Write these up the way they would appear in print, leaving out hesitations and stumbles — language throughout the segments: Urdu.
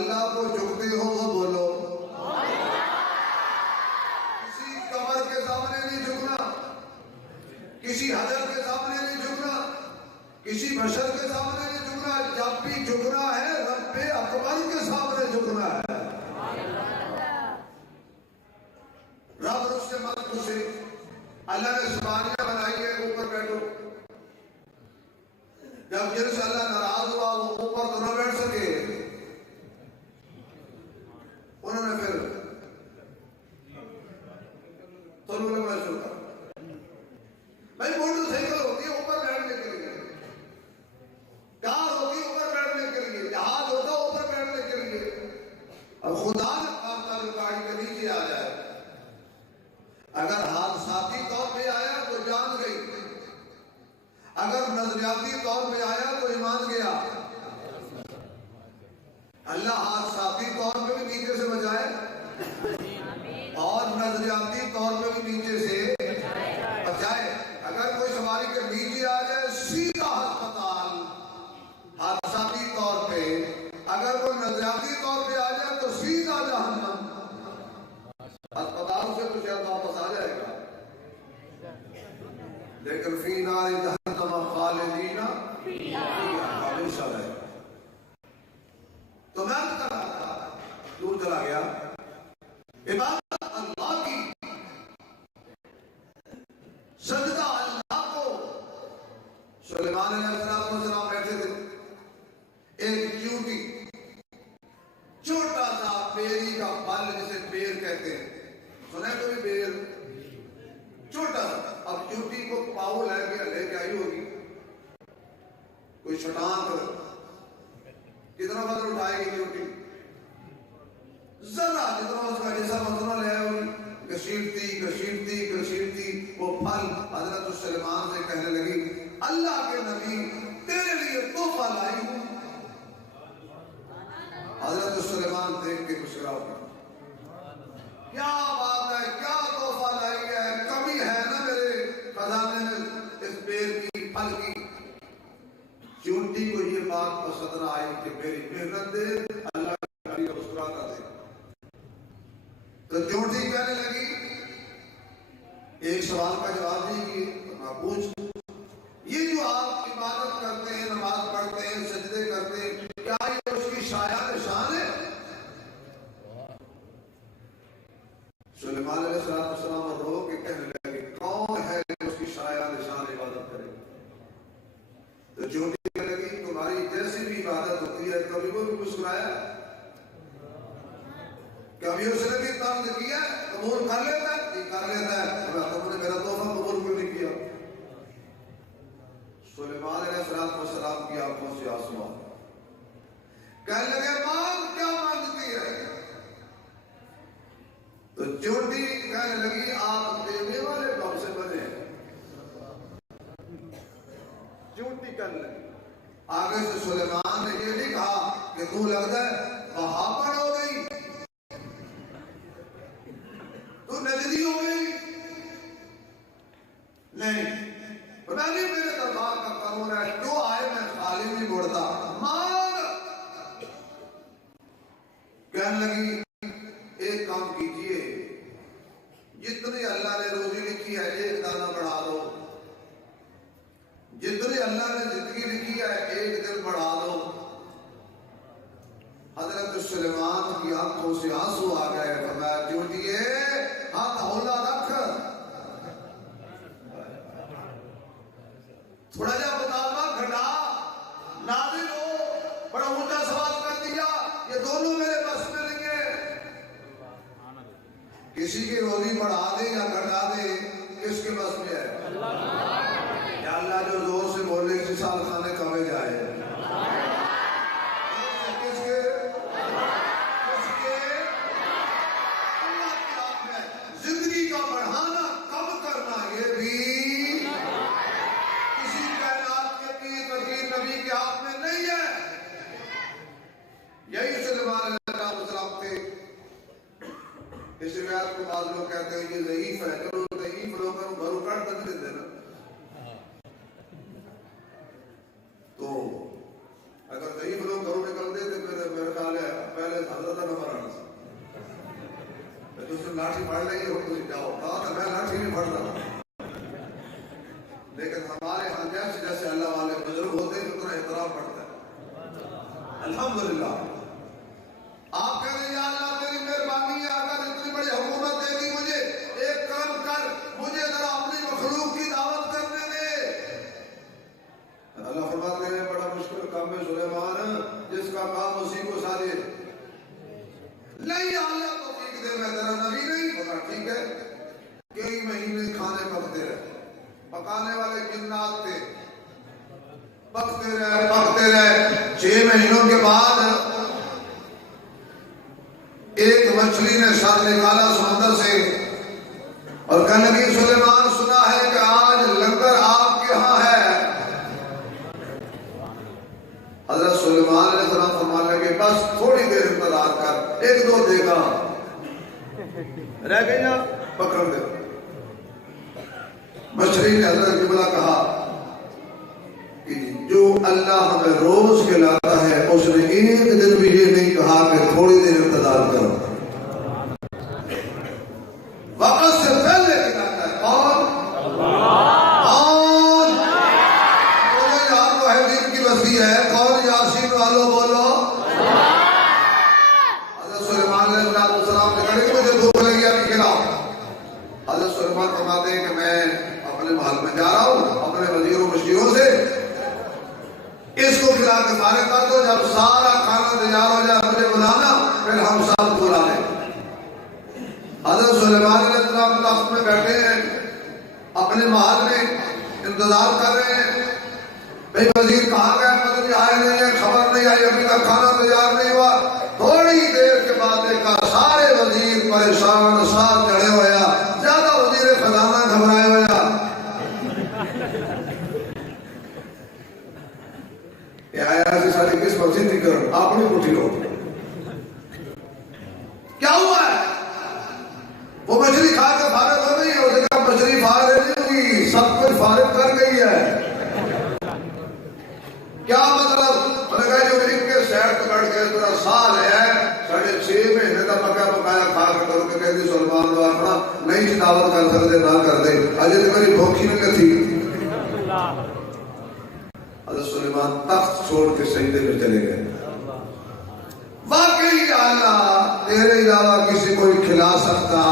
اللہ کو جھکتے ہو وہ بولو. کسی قبر کے سامنے نہیں جھکنا, کسی حجر کے سامنے نہیں جھکنا, کسی بشر کے سامنے نہیں جھکنا. جب بھی جھکنا ہے رب اکبر کے سامنے جھکنا ہے. رب رخ سے مت پوچھے. اللہ نے سبانیاں بنائی ہے اوپر بیٹھو. جب جن سے اللہ ناراض ہوا وہ اوپر تو نہ بیٹھ سکے, انہوں نے پھر تھوڑا محسوس کر بھائی موٹر سائیکل ہوتی ہے اوپر بیٹھنے کے لیے, کار ہوتی ہے اوپر بیٹھنے کے لیے, جہاز ہوتا ہے اوپر بیٹھنے کے لیے. اب خدا نے کہا تعلق گاڑی کے نیچے آ جائے. اگر حادثاتی طور پہ آیا تو جان گئی, اگر نظریاتی طور پہ آیا تو ایمان گیا. اللہ حادثاتی طور پہ بھی نیچے سے بچائے اور نظریاتی طور پہ بھی نیچے سے بچائے. اگر کوئی سواری کے نیچے آ جائے سیدھا ہسپتال حادثاتی طور پہ, اگر کوئی نظریاتی طور پہ آ جائے تو سیدھا جہنم. ہسپتال سے تو شاید واپس آ جائے گا, لیکن فی نار جہنم خالدین ہمیشہ رہے گا. تو میں کر رہا تھا, دور چلا گیا. عبادت اللہ کی, سجدہ اللہ کو. سلیمان علیہ السلام بیٹھے تھے. ایک چیونٹی چھوٹا سا بیری کا پھل جسے بیر کہتے ہیں, سنا ہے کوئی بیر, چھوٹا سا. اب چیونٹی کو پاؤ لے کے آئی ہوگی, کوئی شٹان کر کتنا وزن اٹھائے گی چیونٹی, ذرا جتنا اس کا جسم اتنا لے آئے ہوگی. گھسیٹتی گھسیٹتی گھسیٹتی وہ پھل حضرت سلیمان سے کہنے لگی اللہ کے نبی تیرے لیے تحفہ لائی ہوں. حضرت سلیمان دیکھ کے مسکرا اٹھا, کیا بات ہے, کیا تحفہ لائی ہے, کمی ہے نا میرے خزانے میں اس بیر کی پھل کی. چونٹی کو یہ بات پسند نہ آئی کہ میری محنت دے اللہ کا مسکراتا دے. تو چونٹی کہنے لگی, ایک سوال کا جواب نہیں کیے تو میں پوچھ, یہ جو آپ عبادت کرتے ہیں, نماز پڑھتے ہیں, سجدے کرتے ہیں, کیا یہ اس کی شایان شان ہے؟ سلیمان علیہ السلام رو کے کہنے لگے کون ہے اس کی شایان شان عبادت کرے؟ تو چونٹی کہنے لگی تمہاری جیسی بھی عبادت ہوتی ہے. کبھی وہ بھی مسکرایا, کبھی اس نے بھی طرز کیا, قبول کر لیتا ہے, کر لیتا ہے. تم نے میرا تحفہ قبول کیوں نہیں کیا؟ سلیمان علیہ السلام کی آنکھوں سے آنسو آ گئے. کہنے لگے مانگ, کیا مانگتی ہے؟ تو چونٹی کہنے لگی آپ دینے والے کب سے بنے؟ چونٹی کہنے لگی. آگے سے سلیمان نے یہ نہیں کہا کہ تو لگتا ہے وہاں ہو گئی, تو نجدی ہو گئی, نہیں. میرے دربار کا قانون ہے, جو آئے میں خالی نہیں موڑتا, مانگ. کہنے لگی ایک کام کیجئے, جتنی اللہ نے روزی لکھی ہے ایک دانہ بڑھا دو, جتنی اللہ نے زندگی لکھی ہے ایک دن بڑھا دو. حضرت سلیمان کی آنکھوں سے آنسو آ گئے. فرمایا چونٹیے ہاتھ ہولا رکھ, تھوڑا جا مطالبہ گھٹا, نازل ہو. بڑا اونچا سوال کر دیا, یہ دونوں میرے بس میں نہیں ہے. کسی کی روزی بڑھا دے یا گھٹا دے کس کے بس میں ہے؟ یا اللہ جو زور سے بولے کسی سال خانے کبے جائے. کس کے اللہ کے ہاتھ میں. زندگی کا بڑھانا کم کرنا یہ بھی کسی کائنات کے پیر فقیر نبی کے ہاتھ میں نہیں ہے. یہی سلیمان علیہ السلام تھے. اس روایت کو بعض لوگ کہتے ہیں یہ ضعیف ہے. چلو ضعیف لوگوں کو گھروں کٹ تک دیتے نا. ہمارے ہاں جیسے جیسے اللہ والے بزرگ ہوتے ہیں اتنا احترام بڑھتا ہے. الحمدللہ. آپ کہہ رہے یا اللہ تیری مہربانی ہے، اگر اتنی بڑی حکومت دے دی مجھے، ایک کام کر، مجھے ذرا اپنی مخلوق کی دعوت کرنے دے. اللہ فرماتے ہیں بڑا مشکل کام ہے سلیمان، جس کا کام اسی کو سارے. نہیں اللہ تو ٹھیک دے، میں تیرا نبی نہیں ہوتا. ٹھیک ہے، کئی مہینے کھانے پکتے رہے، پکانے والے جنات تھے، پکتے رہے. 6 مہینوں کے بعد ایک مچھلی نے سر نکالا سمندر سے اور کہنے لگی سلیمان سنا ہے کہ آج لنگر آپ کے ہاں ہے. حضرت سلیمان علیہ السلام فرمانے لگے بس تھوڑی دیر انتظار کر، 1-2 دے گا رہ گئی نا، پکڑ دے. مچھلی نے حضرت قبلہ کہا کہ جو اللہ ہمیں روز کھلاتا ہے اس نے ایک دن بھی یہ نہیں کہا کہ تھوڑی دیر انتظار کرو. وقت سے پہلے کھلاتا ہے. کون؟ کون؟ بولو یار واحدین کی بستی ہے. کون؟ یاسین والو بولو. حضرت سلیمان علیہ السلام نے کہا کہ مجھے بھوک لگی ابھی کھلاؤ. حضرت سلیمان فرماتے ہیں کہ میں اپنے محل میں جا رہا ہوں اپنے وزیروں مشیروں سے، اس کو کھلا کے فارغ کر دو، جب سارا کھانا تیار ہو جائے مجھے بلانا، پھر ہم سب کو لا لیں. حضرت سلیمان علیہ السلام تخت میں بیٹھے ہیں، اپنے محل میں انتظار کر رہے ہیں. بھئی وزیر کہاں گئے؟ مدنی آئے نہیں ہیں، خبر نہیں آئی، ابھی تک کھانا تیار نہیں ہوا. تھوڑی دیر کے بعد دیکھا سارے وزیر پریشان ساتھ چڑھے ہوئے، زیادہ وزیر خزانہ گھبرائے ہوئے. یہ آیا کہ ساری کس مسجد نہیں کرو، آپ نہیں اٹھی رہو. کیا ہوا ہے؟ وہ مچھلی کھا کے فارغ ہو گئی ہے. اسے کہا مچھلی فارغ نہیں ہوئی، سب کچھ فارغ کر گئی ہے. کیا مطلب؟ میں نے کہا جو ان کے سیٹ پکڑ کے پورا سال ہے 6.5 مہینے کا پکا پکایا کھا کے کر کے کہتی سلمان لو اپنا نہیں سی دعوت کر سکتے نہ کر دے، اجے تو میری بھوکھی نہیں تھی. حضرت سلیمان تخت چھوڑ کے سجدے میں چلے گئے. واقعی یا اللہ تیرے علاوہ کسی کو کھلا سکتا؟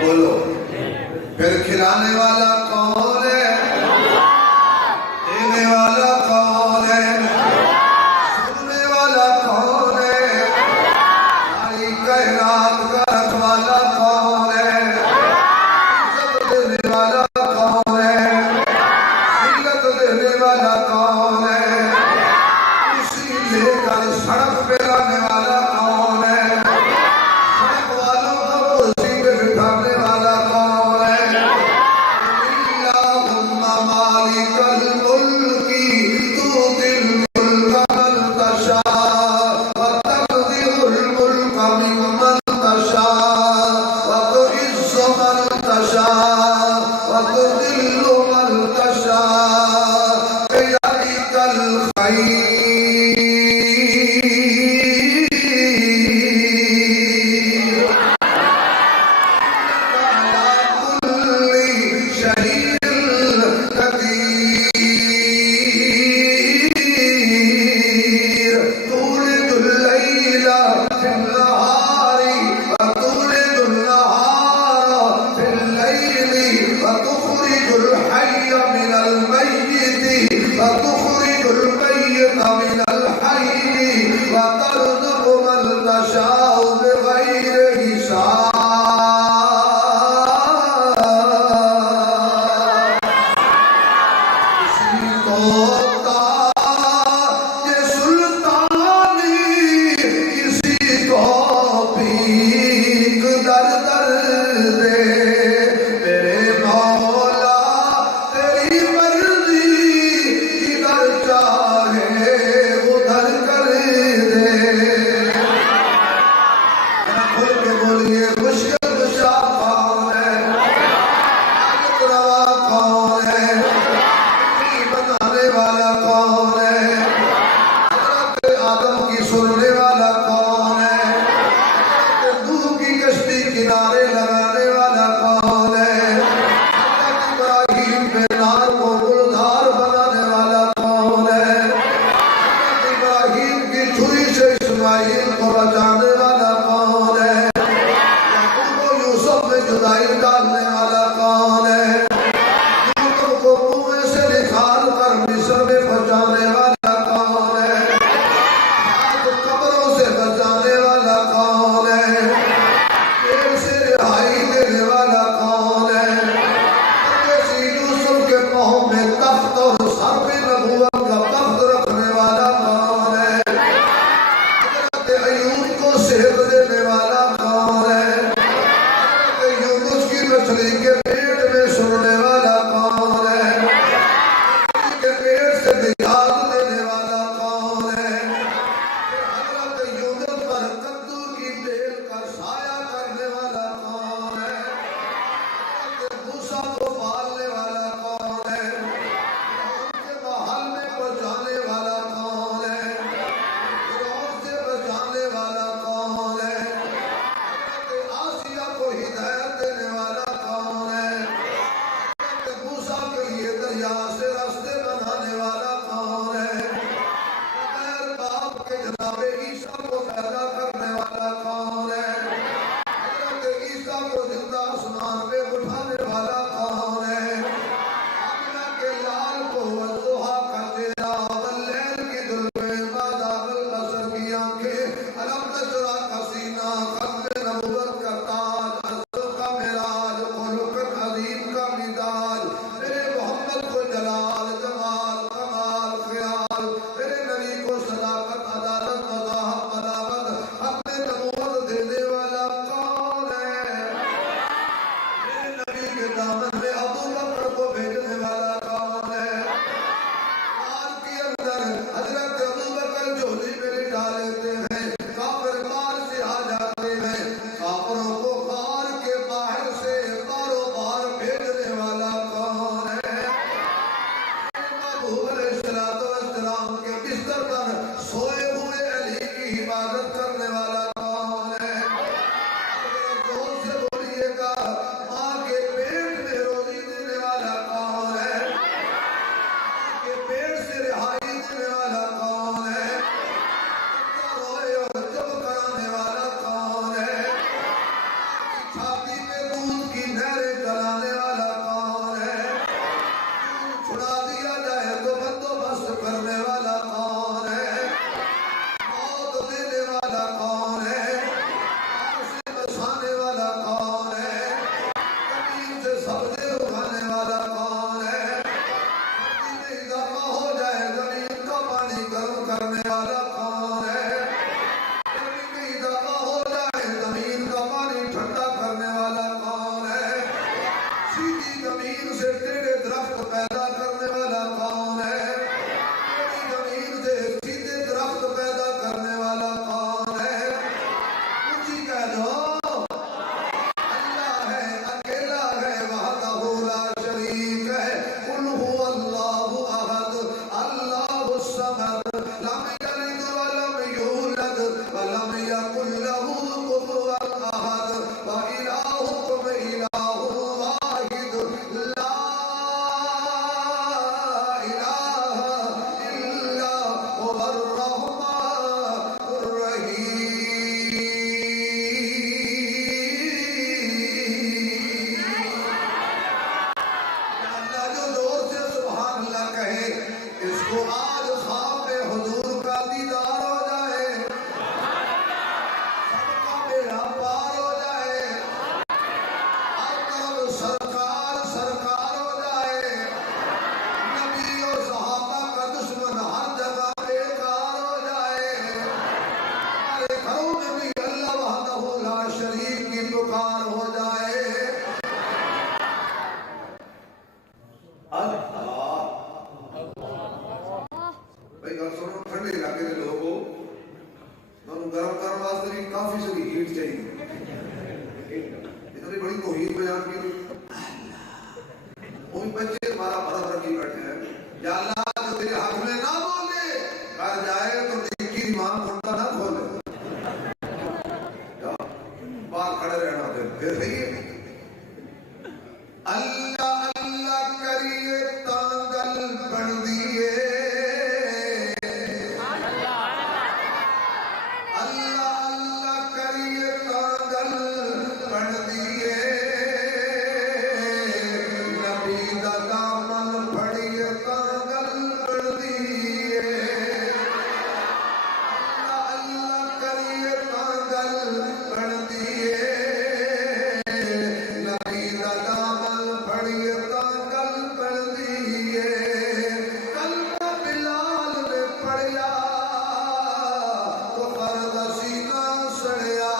بولو. پھر کھلانے والا کون ہے؟ دینے والا کون ہے؟ سننے والا کون ہے؟ ساری کائنات کا رکھوالا کون ہے؟ عزت دینے والا کون ہے؟ ذلت دینے والا کون ہے؟ اسی لے کر سڑک پہ لانے والا کون ہے؟ سڑک والوں کو کرسی پہ بٹھانے والا کون ہے؟ اللہم مالک الملک تؤتی الملک من تشاء وتنزع الملک ممن تشاء وتعز من تشاء وتذل من تشاء بيدك الخير. والا نجات دینے والا کون ہے؟ حضرت یونس پر کدو کی بیل کا سایہ کرنے والا کون ہے؟ حضرت موسیٰ کو پالنے والا کون ہے؟ فرعون کے محل میں پہنچانے والا کون ہے؟ فرعون سے بچانے والا کون ہے؟ حضرت آسیہ کو ہدایت دینے والا کون ہے؟ حضرت موسیٰ کے لیے دریا سے راستے بنانے والا کون ہے؟ بغیر باپ کے جناب عیسیٰ کو پیدا کرنے والا کون ہے؟ حضرت عیسیٰ کو زندہ آسمان پہ اٹھانے والا کون ہے؟ آمنہ کے لال کو والضحیٰ کا چہرہ واللیل کی ظلمیں ما زاغ البصر کی آنکھیں علم نشرح کا سینہ ختم نبوت کا تاج اصل کا معراج خلق عظیم کا مزاج میرے محمد کو جلال جمال کمال خیال میرے نبی کو صداقت عدالت وضاحت بلاغت اپنے نبوت دینے والا کون ہے؟ میرے نبی کے دامن میں ابو بکر کو بھیجنے والا کون ہے؟ مار کے اندر حضرت ابو بکر جھولی میں لٹا لیتے ہیں کافر مار سے آ جاتے ہیں کافروں کو مار کے باہر سے باروں بار بھیجنے والا کون ہے؟ محبوب علیہ السلام کے بستر پر سوئے ہوئے علی کی حفاظت کرنے والا کون ہے؟ اگر زور سے بولیے گا ماں کے پیٹ میں روزی دینے والا کون ہے؟ ماں کے پیٹ سے رہائی دینے والا کون ہے؟ بچہ روئے اور چپ کرانے والا کون ہے؟ چھاتی پہ دودھ کی نہریں چلانے والا کون ہے؟ چھڑا دیا جائے تو بندوبست کرنے والا کون ہے؟ موت دینے والا کون ہے؟ آگ سے بچانے والا کون ہے؟ زمین سے سبزے اگانے والا کون ہے؟ سردی میں اضافہ ہو جائے زمین کا پانی گرم کرنے والا کون ہے؟ گرمی میں اضافہ ہو جائے زمین کا پانی ٹھنڈا کرنے والا کون ہے؟ سیدھی زمین سے ٹیڑھے درخت پیدا کرنے والا کون ہے؟ ٹیڑھی زمین سے سیدھے درخت پیدا کرنے والا کون ہے؟ اونچی کہہ دو اللہ ہے اکیلا ہے وحدہ لا شریک ہے قل هو اللہ احد اللہ الصمد لم یلد ولم یولد ولم یکن له کفوا احد وإلہکم الہ واحد لا الہ الا هو الرحمن الرحیم اللہ جو زور سے سبحان اللہ کہے اس کو آج خواب میں حضور کا دیدار ہو جائے سب کا بیڑا پار ہو جائے ہر طرف سرکار سرکار ہو جائے نبی و صحابہ کا دشمن ہر جگہ بیکار ہو جائے ہمارے گھروں میں بھی اللہ وحدہ لا شریک کی پکار ہو جائے اللہ بھائی گل سنو ٹھنڈے علاقے کے لوگوں گرم کرنے واسطے بھی کافی ساری ہیٹ چاہیے اتنی بڑی توحید بیان کی وہی بچے تمہارا بھرت رکھی بیٹھے ہیں یا اللہ جو تیرے حق میں نہ بولے کر جائے تو نیکی ایمان کھولتا نہ کھولے باہر کھڑے رہنا دے پھر صحیح ہے اللہ اللہ کریے تانگل بڑھ دیے اللہ اللہ کریے تانگل بڑھ دیے نبی دا دامن پھڑیے تانگل بڑھ دیے اللہ اللہ کریے تانگل بڑھ دیے نبی دا دامن پھڑیے تانگل بڑھ دیے کلمہ بلال نے پڑھیا تو فرد سینہ سڑیا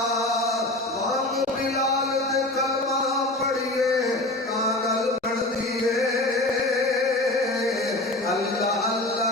وہاں بلال نے کلمہ پڑھیے تانگل بڑھ دیے اللہ اللہ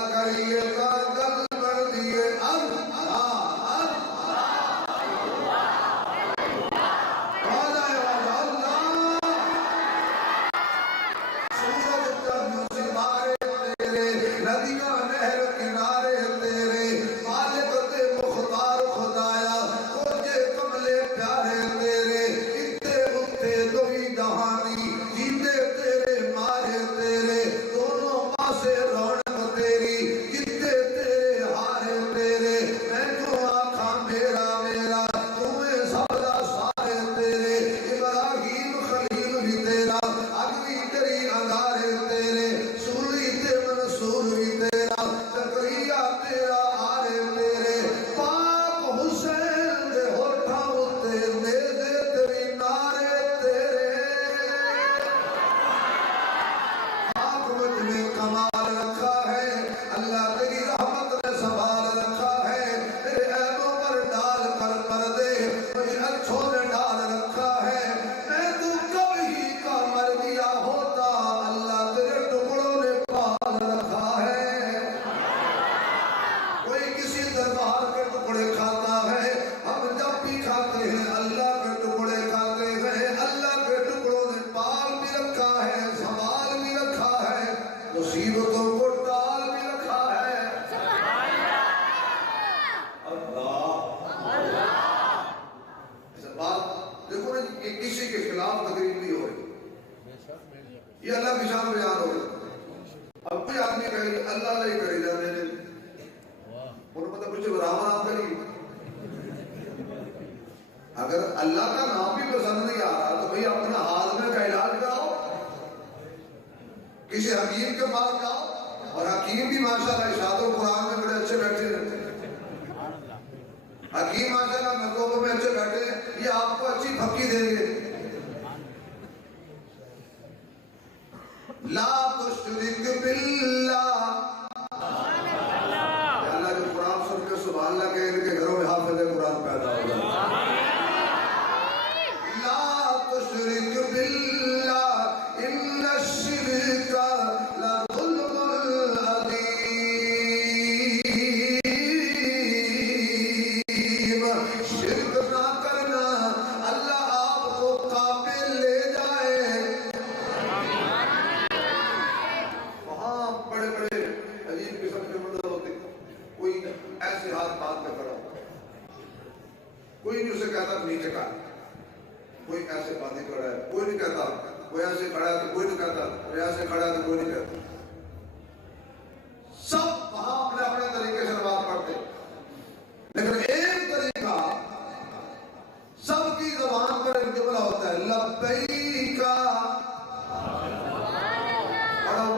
حکمتوں کو ڈال بھی رکھا ہے. اللہ ایسا بات دیکھو نا، یہ کسی کے خلاف تقریر نہیں ہو رہی، یہ اللہ کی شان بیان ہو رہی. اب کوئی آدمی کہے اللہ نہیں کرے جانے نے انہوں مطلب کچھ برابر آپ کری. اگر اللہ کا نام بھی پسند نہیں آ رہا تو بھئی اپنا ہاضمے کا علاج کراؤ، کسی حکیم کے پاس جاؤ. اور حکیم بھی ماشاءاللہ ارشاد القرآن میں بڑے اچھے بیٹھے رہتے ہیں. حکیم ماشاءاللہ مطلوبوں میں اچھے بیٹھے ہیں، یہ آپ کو اچھی پھکی دیں گے. لا تشرک باللہ. اللہ جو قرآن سن کے سبحان اللہ کہے ان کے گھروں میں حافظ قرآن پیدا ہو جائے. لا تشرک باللہ ان الشرک لظلم عظیم. شرک نہ کرنا، اللہ آپ کو قابل لے جائے. وہاں بڑے بڑے عجیب قسم کے منظر ہوتے، کوئی ایسے ہاتھ باندھ کے کھڑا ہوتا، کوئی نہیں اسے کہتا نیچے کا، کوئی ایسے باندھے کھڑا ہے کوئی نہیں کہتا، کوئی ایسے کھڑا ہے تو کوئی نہیں کہتا، کوئی ایسے کھڑا ہے تو کوئی نہیں کہتا. سب وہاں اپنے اپنے طریقے سے نماز پڑھتے، لیکن ایک طریقہ سب کی زبان پر ایک جملہ ہوتا ہے لبیک. پڑھو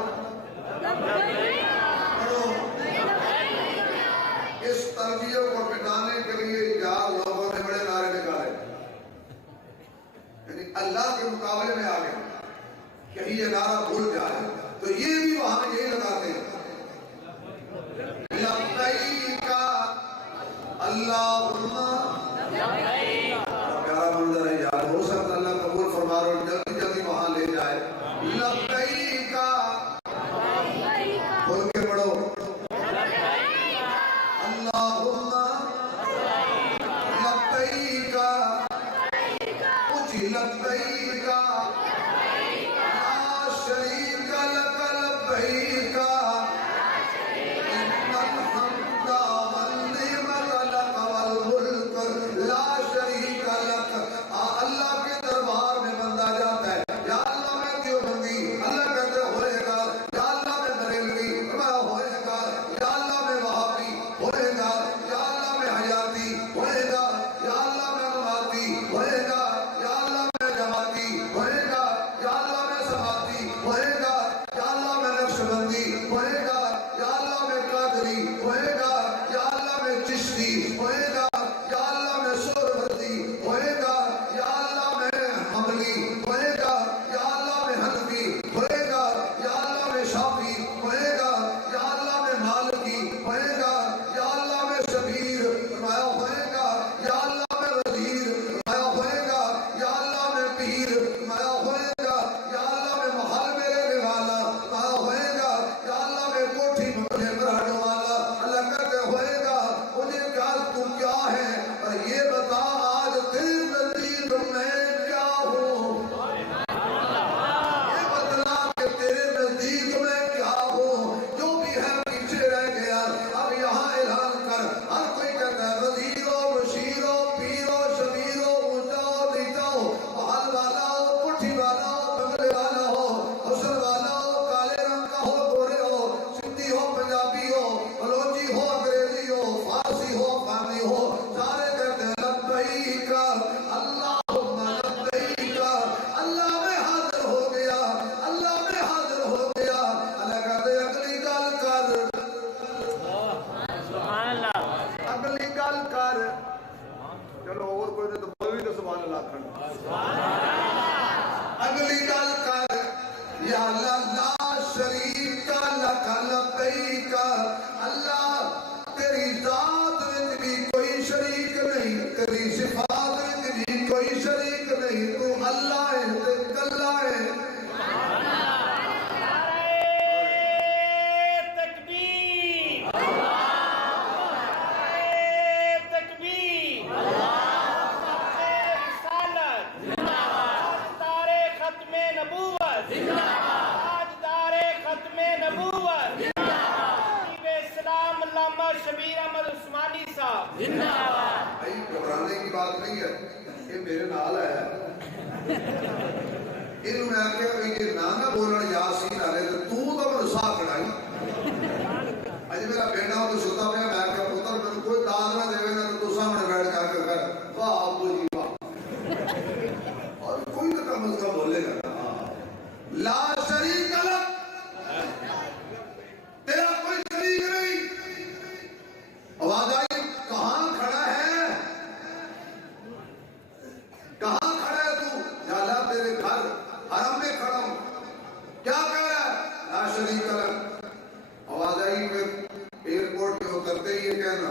پڑھو. اس تربیت کو مٹانے کے لیے یار لوگوں نے بڑے نعرے نکالے، یعنی اللہ کے مقابلے میں آ گئے، کہیں یہ نعرہ بھول جائے تو یہ بھی وہاں یہی لگاتے ہیں لبیک اللہم. پیارا منظر ہے یار، ہو سکتا اللہ قبول فرما اور جلدی جلدی وہاں لے جائے. لبیک بول کے پڑھو اللہم لبیک. اچھی لبیک لا شریک لک لبیک ان الحمد والنعمت لک والملک لا شریک لک. اللہ کے دربار میں بندہ جاتا ہے، یا اللہ میں دیوبندی، اللہ کہتے ہوئے گا. یا اللہ میں بریلوی، میں ہوئے گا. یا اللہ میں وہابی ہوئے گا. یا اللہ میں حیاتی ہوئے گا. یا اللہ میں مماتی ہوئے گا. یا اللہ میں جماعتی ہوئے گا. یا اللہ میں سماعتی ہوئے گا. یا اللہ میں نقشبندی ہوئے گا. یا اللہ میں قادری ہوئے گا. یا اللہ میں چشتی ہوئے گا. یا اللہ میں سہروردی ہوئے گا. یا اللہ میں حملی ہوئے گا. یا اللہ میں حنفی ہوئے گا. یا اللہ میں شافی ہوئے گا. یا اللہ میں مالکی ہوئے گا. یا اللہ میں شبیر فرمایا ہوئے گا. یا اللہ میں وزیر فرمایا ہوئے گا. یا اللہ میں پیر فرمایا ہوئے گا. یا اللہ میں محل میں رہنے والا فرمایا ہوئے گا. یا اللہ میں کوٹھی بنگلے پر رہنے والا. اللہ کہتے ہوئے گا مجھے کیا تو کیا ہے، اور یہ بتا آج تیرے نزدیک میں کیا ہوں. یہ بتلا کہ تیرے نزدیک میں کیا ہوں. جو بھی ہے پیچھے رہ گیا، اب یہاں اعلان کر. ہر کوئی کہتا ہے وزیر ہو، بشیر ہو، پیر ہو، شبیر ہو، اونچا ہو، نیچا ہو، محل والا ہو، کوٹھی والا ہو، بنگلے والا ہو، حسن والا ہو، کالے رنگ کا ہو، گورے ہو، سندھی ہو، پنجابی ہو، بلوچی ہو، انگریزی ہو، فارسی ہو، افغانی ہو، سارے کہتے ہیں لبیک اللہم لبیک. اللہ میں حاضر ہو گیا، اللہ میں حاضر ہو گیا. اللہ کہتے ہیں اگلی گل کر، اگلی گل کر. چلو اور کوئی نہیں تو بولوی تو سبحان اللہ کھڑا. اگلی گل کر. یا اللہ لا شریک لک لبیک. اللہ تیری ذات میں بھی کوئی شریک نہیں، تیری صفات میں بھی کوئی شریک نہیں. تو اللہ ہے، تو کلا ہے. تکبیر تکبیر. رسالت تاجدار ختم نبوت، تاجدار ختم نبوت. میرے نال ہے انہوں نے آکھیا بھی یہ نہ بولن یاسین والے تو میں ساہ کڑائی اج میرا بیٹا تو ستا پیا میں آکھیا پتر میں کوئی داد نہ دے نا تو سامنے بیٹھ کر کے کر واہ ابو جی واہ اور کوئی نہ کم از کم بولے گا لا شریک لک تیرا کوئی شریک نہیں آواز آئی کہاں کھڑا ہے کہاں کھڑا ہے تو یا اللہ تیرے گھر حرم میں کھڑا ہوں کیا کہہ رہا ہے لا شریک لک آواز آئی میں ایئرپورٹ پہ اترتے ہی یہ کہنا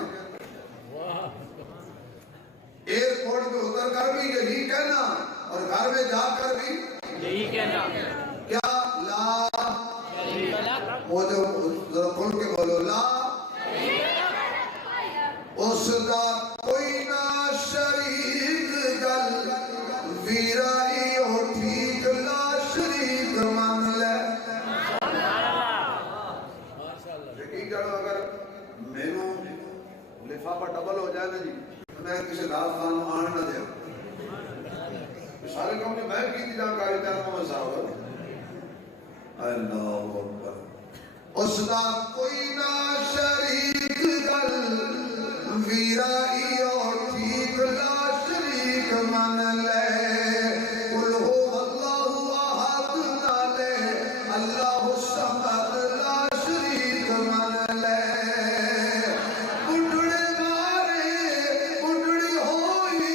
ایئرپورٹ پہ اتر کر بھی یہی کہنا اور گھر میں جا کر بھی یہی کہنا کیا لا وہ جو ذرا کھل کے بولو لا اس کا کوئی نہ شریک گل ویرائی ہو ٹھیک لا شریک من لے یقین کرو اگر مینوں لفافہ ڈبل ہو جائے نا جی میں کسی رات خان آن نہ دیا سارے کام جو میں کی تھی جانکاری جانوں میں صاحب اللہ اکبر اس کا کوئی نہ شریک گل ویرائی اور ٹھیک لا شریک من لے قل هو اللہ احد نہ لے اللہ الصمد لا شریک من لے بڑھڑے مارے بڑھڑی ہوئی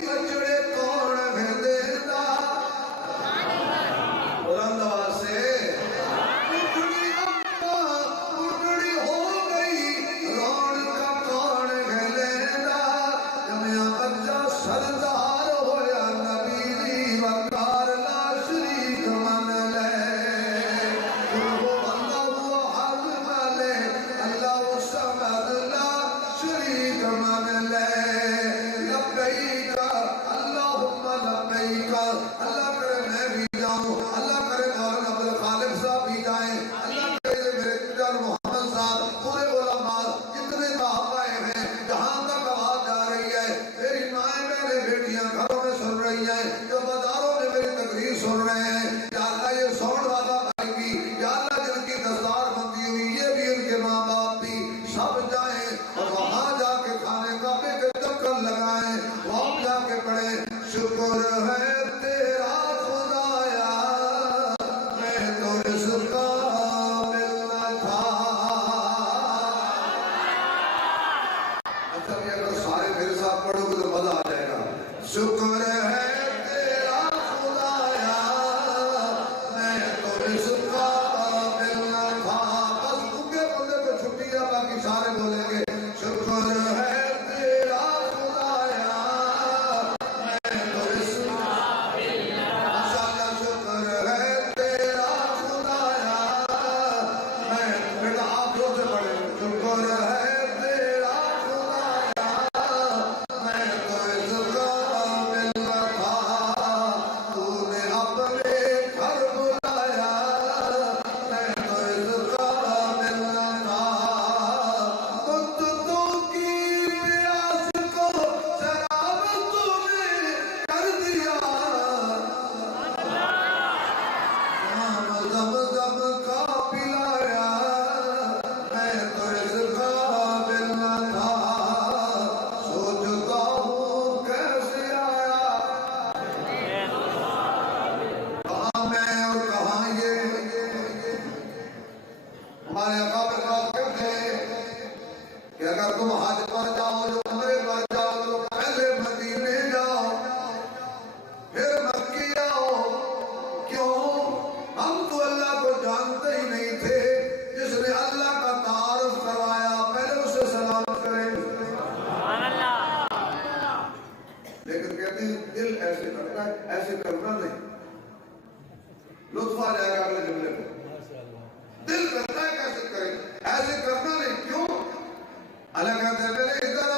کچڑے کون بھیدیتا بلند آواز سے بڑھڑی اپا بڑھڑی ہو گئی رون کا کون بھیدیتا جمعہ بچہ سردار ہویا نبی دی وقار لا شریک من لے قل هو اللہ احد نہ لے اللہ الصمد لا شریک من لے لبیک اللہم لبیک اللہ کرے میں بھی جاؤں اللہ کرے مولانا عبد الخالق صاحب بھی جائیں اللہ کرے میرے جان محمد صاحب پورے علماء جتنے صاحب آئے ہیں جہاں تک آواز جا رہی ہے میری مائیں میرے بیٹیاں گھروں میں سن رہی ہیں جو بازاروں میں میری تقریر سن رہے ہیں یا اللہ یہ ساؤنڈ والا بھائی بھی یا اللہ جن کی دستار بندی ہوئی یہ بھی ان کے ماں باپ بھی سب جائیں اور وہاں جا کے کھانے کعبے کے چکر لگائیں وہاں جا کے پڑھیں شکر ہے تیرا خدایا میں تو اس قابل نہ تھا اچھا بھی اگر سارے میرے ساتھ پڑھو گے تو مزہ آ جائے گا شکر ہے تیرا خدایا میں تو اس قابل نہ تھا بس بھوکے بندے کو چھٹی ہے باقی سارے بولیں گے شکر ہے تیرا خدایا میں تو اس ماشاءاللہ شکر ہے تیرا خدایا میں بیٹا آپ جو سے پڑھیں شکر ہے تیرا خدایا میں تو اس قابل نہ تھا تو نے اپنے گھر بلایا میں تو اس قابل نہ تھا کتوں کی پیاس کو شراب تو نے کر دیا جام زمزم کا پلایا میں تو اس قابل نہ تھا سوچتا ہوں کیسے آیا کہاں میں اور کہاں یہ ہمارے آقا پر بات کرتے ہیں کہ اگر تم حج پر جاؤ جو عمرے پر جاؤ تو پہلے مدینے جاؤ پھر مکی آؤ کیوں ہم تو اللہ کو جانتے ہی نہیں تھے جس نے اللہ کا تعارف کروایا پہلے اسے سلام کریں لیکن کہتے ہیں دل ایسے کرتا ہے ایسے کرنا نہیں لطف آ جائے گا اگلے جملے کو دل کرتا ہے کیسے کریں ایسے کرنا نہیں کیوں اللہ کہتے ہیں پہلے ادھر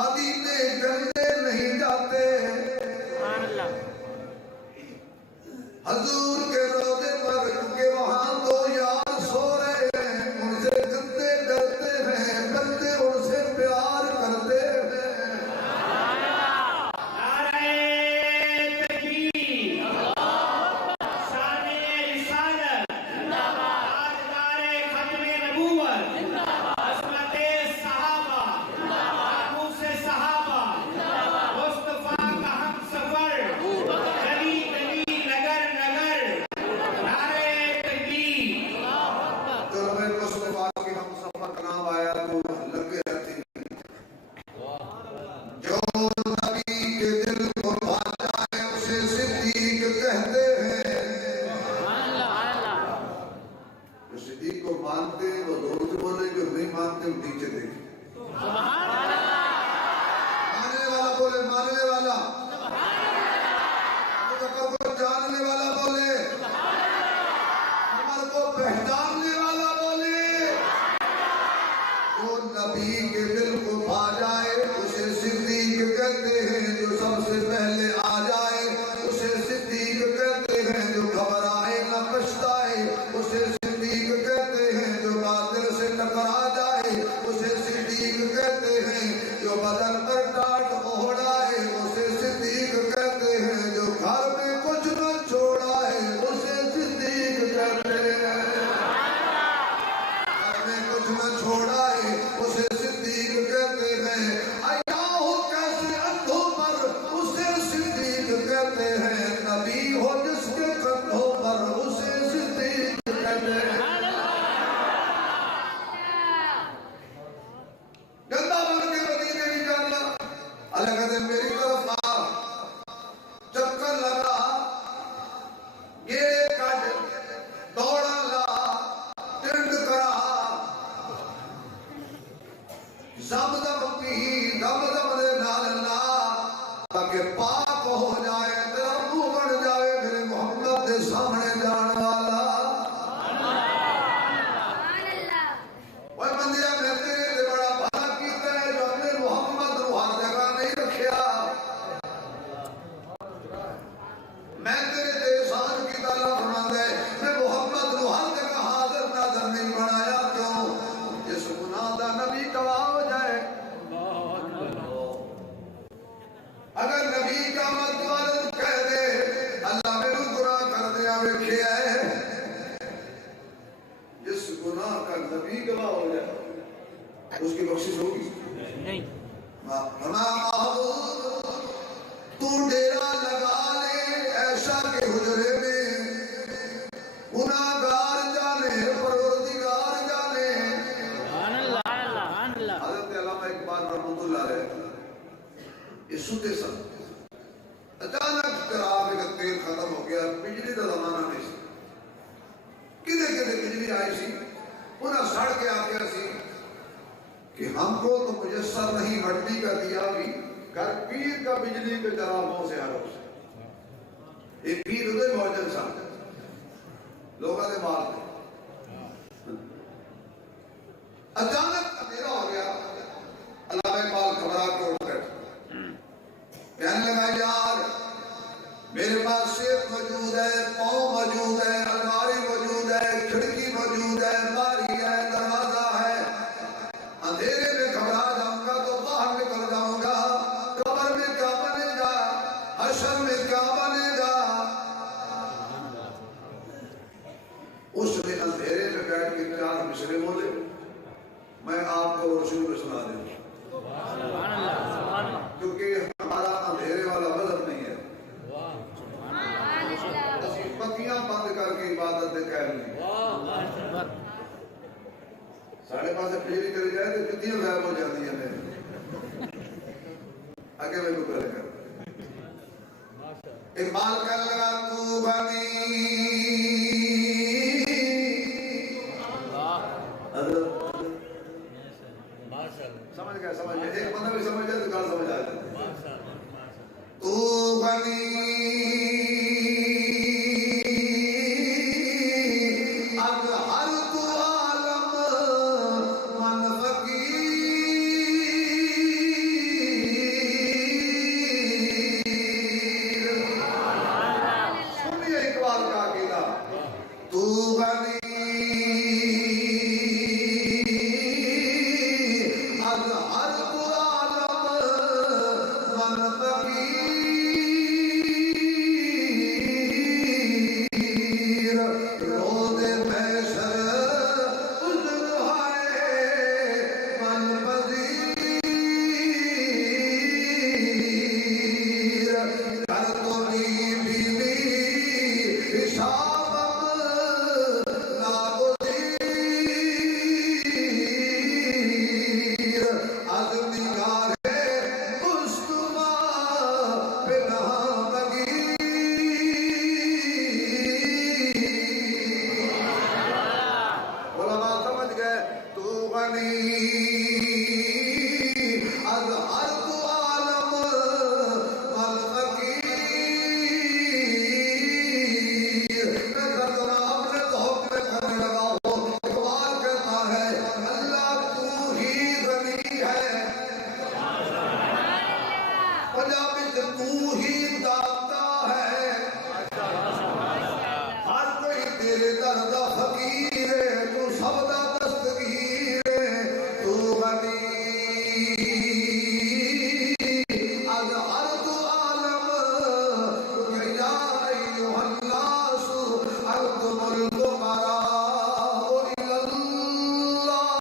مدینے جلدے نہیں جاتے، حضور کے روضے پر کیونکہ وہاں تو یار سو رہے ہیں، ان سے جلدے ڈرتے ہیں، بندے ان سے پیار کرتے ہیں۔ نعرہ تکبیر، شان رسالت، تاجدار ختم نبوت، عصمت صحابہ، ناموس صحابہ، مصطفیٰ کا ہم سفر، گلی گلی نگر نگر، نعرہ تکبیر۔ جو ہمیں مصطفیٰ کی ہم سفر کا نام آیا تو لگے رہتی، جو نبی کے دل کو بھا جائے اسے صدیق کہتے ہیں۔ جو صدیق کو مانتے ہیں وہ زور سے بولے، جو نہیں مانتے وہ نیچے دیکھیں۔ ماننے والا بولے، ماننے والا ابوبکر کو جاننے والا بولے، عمر کو پہچاننے والا بولے۔ جو نبی کے دل کو بھا جائے اسے صدیق کہتے ہیں، جو سب سے پہلے آ جائے اسے صدیق کہتے ہیں، جو گھبرائے نہ پچھتائے اسے صدیق کہتے ہیں، جو باطل سے ٹکرا جائے اسے صدیق کہتے ہیں، جو بدن پر ٹاٹ اوڑائے اسے صدیق کہتے ہیں، جو گھر میں کچھ نہ چھوڑائے اسے صدیق کہتے ہیں، گھر میں کچھ نہ چھوڑائے اسے صدیق کہتے ہیں، عیاں ہو کیسے اندھوں پر اسے صدیق کہتے ہیں، نبی ہو جس کے کندھوں پر اسے صدیق کہتے ہیں۔ گندا بن کے مدینے نہیں جانا، اللہ کہتے ہیں میری طرف آ، چکر لگا، گیڑے کٹ، دوڑا لا، ٹنڈ کرا، زمزم پی، زمزم دے نال لا، تاکہ پاک ہو جائے، تیرا منہ بن جائے میرے محمد دے سامنے جان والا۔ وہ بندیا میں تیرے تے بڑا بھلا کیتا ہے جو اپنے محمد نو ہر جگہ نہیں رکھیا، میں تیرے تے احسان کیتا، اللہ فرماندا ہے میں محمد نو ہر جگہ حاضر ناظر نہیں بنایا، کیوں؟ جس گناہ دا نبی گواہ ہو جائے، اگر نبی کا مدوارد کہہ دے اللہ میرے گناہ کر دیا ویکھیا ہے، جس گناہ کا نبی گواہ ہو جائے اس کی بخشش ہوگی نہیں۔ محبوب تو ڈیرا لگا لے ایسا کے حجرے میں، گناہگار جانے پروردگار جانے۔ حضرت علامہ اقبال رحمۃ اللہ علیہ یہ سوتے سن، اچانک چراغ کا تیل ختم ہو گیا، بجلی کا زمانہ نہیں سی، کدے کدے بجلی آئی سی، انہیں سڑ کے آ گیا سی کہ ہم کو تو میسر نہیں مٹی کا دیا بھی، گھر پیر کا بجلی کے چراغوں سے ہر روز ایک پیر ادھر موجود سا لوگوں نے مار دے، اچانک اندھیرا ہو گیا، علامہ اقبال گھبرا کے اٹھ بیٹھے، کہنے لگا یار میرے پاس سیف موجود ہے، پاؤں موجود ہے، الماری موجود ہے، کھڑکی موجود ہے، باری ہے، دروازہ ہے، اندھیرے میں گھبرا جاؤں گا تو باہر نکل جاؤں گا، قبر میں کیا بنے گا، حشر میں کیا بنے گا۔ اس نے اندھیرے میں بیٹھ کے چار مصرے بولے، میں آپ کو روشنی میں سنا دوں کیونکہ ہمارا اندھیرے والا مذہب نہیں ہے، بتیاں بند کر کے عبادت کہہ لیں، ساڑھے پاس بجلی چلی جائے تو بتیاں غائب ہو جاتی ہیں، آگے میں کو کرے گا۔ اقبال کہنے لگا تو غنی سمجھ گیا، سمجھ گیا، ایک بندہ بھی سمجھ جائے تو گال سمجھ آ جائے۔ تو غنی اظہر تو عالم من فقیر أظهرت أعلم يا أيها الناس أنتم الفقراء إلى الله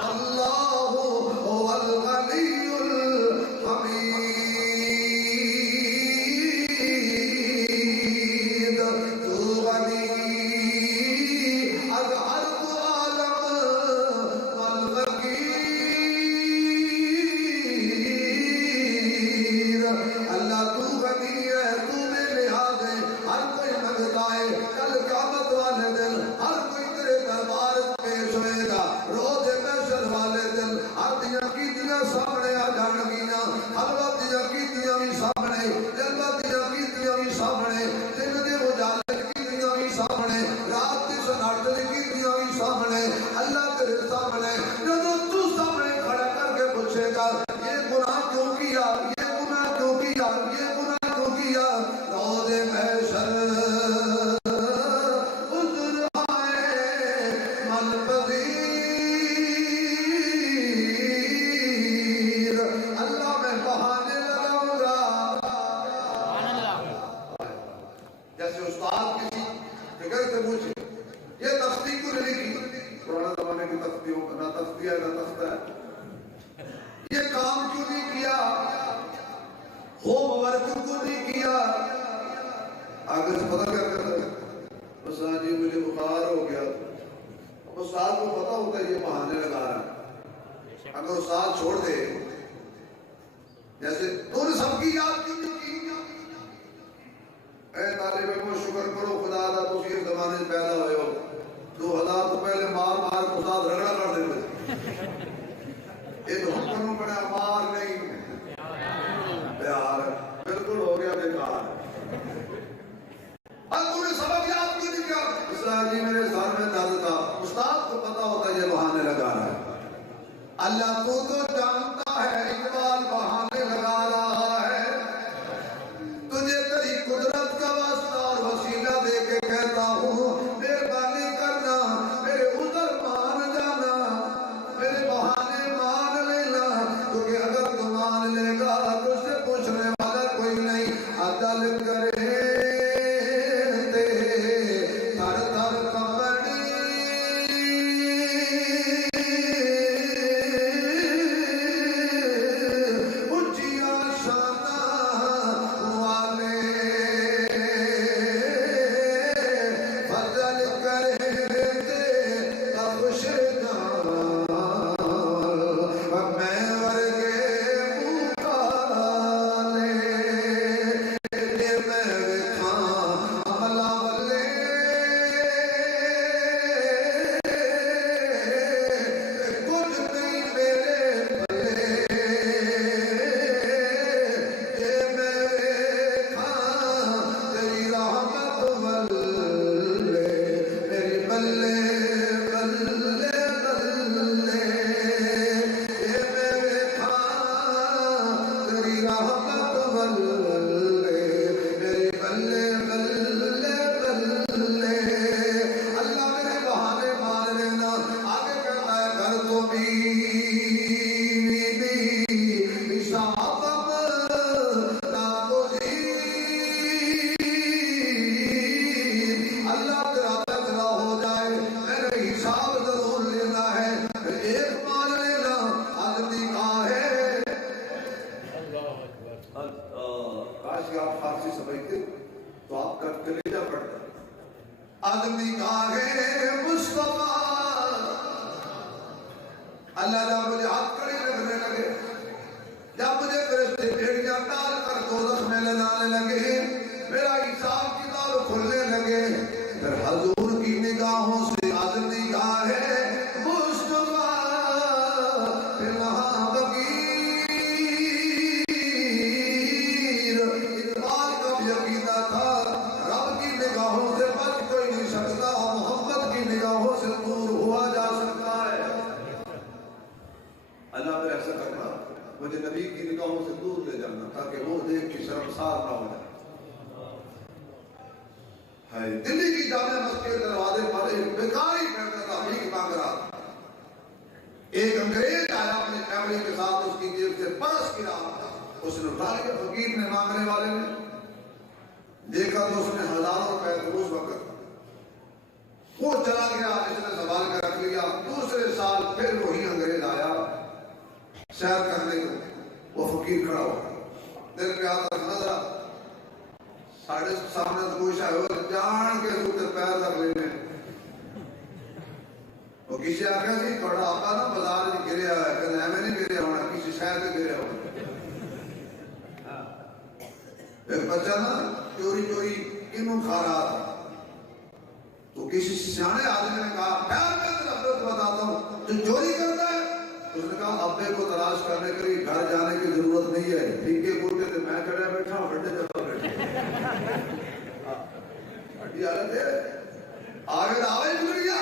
والله هو الغني الحميد ذو غني أظهرت أعلم والفقير اللہ تو غنی ہے تو بے لحاظ ہے ہر کوئی مانگتا ہے کل قیامت والے دن ہر کوئی تیرے دربار پیش ہوئے گا روز محشر والے دن ہر دیاں کیتیاں سامنے آ جان گیاں خلوت دیاں کیتیاں بھی سامنے جلوت دیاں کیتیاں بھی سامنے دن دے اجالے کیتیاں بھی سامنے رات دی سناٹے کیتیاں بھی سامنے اللہ تیرے سامنے جدوں تو سامنے کھڑا کر کے پوچھے گا یہ گناہ کیوں کیا یہ گناہ کیوں کیا یہ گناہ کیوں کیا روز محشر حضور آئے من پذیر اللہ میں بہانے لگاؤں گا جیسے استاد کسی فکر سے پوچھے یہ تختی کیوں نہیں کی پرانا زمانے کی تختیوں کا نہ تختی ہے نہ تختہ ہے یہ کام کیوں نہیں کیا ہوم ورک کیوں نہیں کیا آگے سے پتہ کیا کرتا ہے بس آج یہ مجھے بخار ہو گیا اب استاد کو پتہ ہوتا ہے یہ بہانے لگا رہا ہے اگر استاد چھوڑ دے جیسے تو نے سب کی یاد کیوں نہیں کی اے طالب علم شکر کرو خدا دا تو اس زمانے میں پیدا ہوئے ہو 2000 تو پہلے مار مار کو استاد رگڑا کر دیتے ایک حکم میں پڑا مار نہیں پیار بالکل ہو گیا بیکار اب تو نے سبق یاد کیوں نہیں کیا اسلام جی میرے سر میں درد تھا استاد کو پتا ہوتا ہے یہ بہانے لگا رہا ہے اللہ تو جانتا ہے اقبال بہانے لگا رہا ہے تجھے تیری قدرت کا واسطہ اور وسیلہ دے کے کہتا ہوں مہربانی کرنا میرے عذر مان جانا میرے بہانے مان لینا کیونکہ اگر تو مان لے گا تو اس سے پوچھنے والا کوئی نہیں عدل کرے تے تر تر کمڑی اونچیاں شاناں والے فضل کرے تے بخش میں ورگے بھوکالے جے میں ویکھاں عملہ والے کچھ نہیں میرے بھلے جے میں ویکھاں تیری رحمت والے میری بلے بلے بلے جے میں ویکھاں تیری رحمت والے میری بلے بلے بلے اللہ میرے بہانے مان لینا آگے کہتا ہے گھر تو بیوی صاحب ناگزیر اللہ تیرا فیصلہ ہو جائے میرے حساب ضرور لینا ہے ایک مان لینا آدمی کہاں ہے کاش کہ آپ فارسی سمجھتے تو آپ کا کلیجہ پڑتا آدمی کہاں ہے مصطفیٰ اللہ جب مجھے ہاتھ کڑی رکھنے لگے جب مجھے فرشتے بھیڑیاں ڈال کر دوزخ میں لے جانے لگے میرا حساب کتاب کھلنے لگے پھر حضور کی نگاہوں سے آدمی کہاں ہے مصطفیٰ پھر وہاں بغیر اقبال کا بھی عقیدہ تھا رب کی نگاہوں سے بچ کوئی نہیں سکتا اور محمد کی نگاہوں سے دور ہوا جا سکتا ہے اللہ پھر ایسا کرنا مجھے نبی کی نگاہوں سے دور لے جانا تاکہ وہ دیکھ کے شرمسار نہ ہو جائے دلی کی جامع مسجد دروازے پر ایک بیکاری بیٹھا تھا بھیک مانگ رہا تھا ایک انگریز آیا اپنی فیملی کے ساتھ، اس کی جیب سے پرس گرا، اس نے اٹھا لیا، فقیر نے، مانگنے والے نے دیکھا تو اس نے ہزاروں روپے تو اس وقت وہ چلا گیا، اس نے سنبھال کے رکھ لیا۔ دوسرے سال پھر وہی انگریز آیا سیر کرنے کو، وہ فقیر کھڑا ہوا، دل پہ آتا نظر ساڑھے سامنے تو کوئی شاید جان کے سوتے پیر رکھ لینے، وہ کسی آگے سی تھوڑا آپا نا بازار جی گرے ہے، کہنے ہمیں نہیں گرے ہونا، کسی شہر سے گرے ہونا۔ ایک بچہ نا چوری چوری کنوں کھا رہا تھا، تو کسی سیانے آدمی نے کہا خیر میں تیرے ابے کو بتاتا ہوں جو چوری کرتا ہے، اس نے کہا ابے کو تلاش کرنے کے لیے گھر جانے کی ضرورت نہیں ہے، ٹھیکے کوٹے سے میں چڑھا بیٹھا ہوں، بڑے جگہ بیٹھا ہڈی حالت ہے، آگے دعوے چھوڑ گیا۔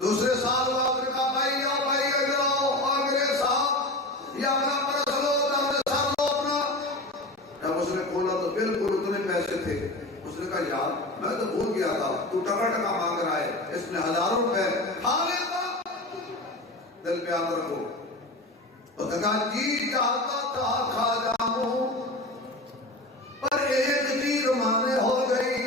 دوسرے سال ہوا، اس نے کہا بھائی ادھر آؤ، انگریز صاحب یہ اپنا پرس لو، اپنے سر لو اپنا۔ جب اس نے کھولا تو بالکل اتنے پیسے تھے، اس نے کہا یار میں تو بھول گیا تھا، تو ٹکا ٹکا مانگ رہا ہے، اس نے ہزاروں روپے کھا لیتا، دل پہ یاد رکھو۔ اس نے کہا جی چاہتا تھا کھا جاؤں، پر ایک چیز مانے ہو گئی،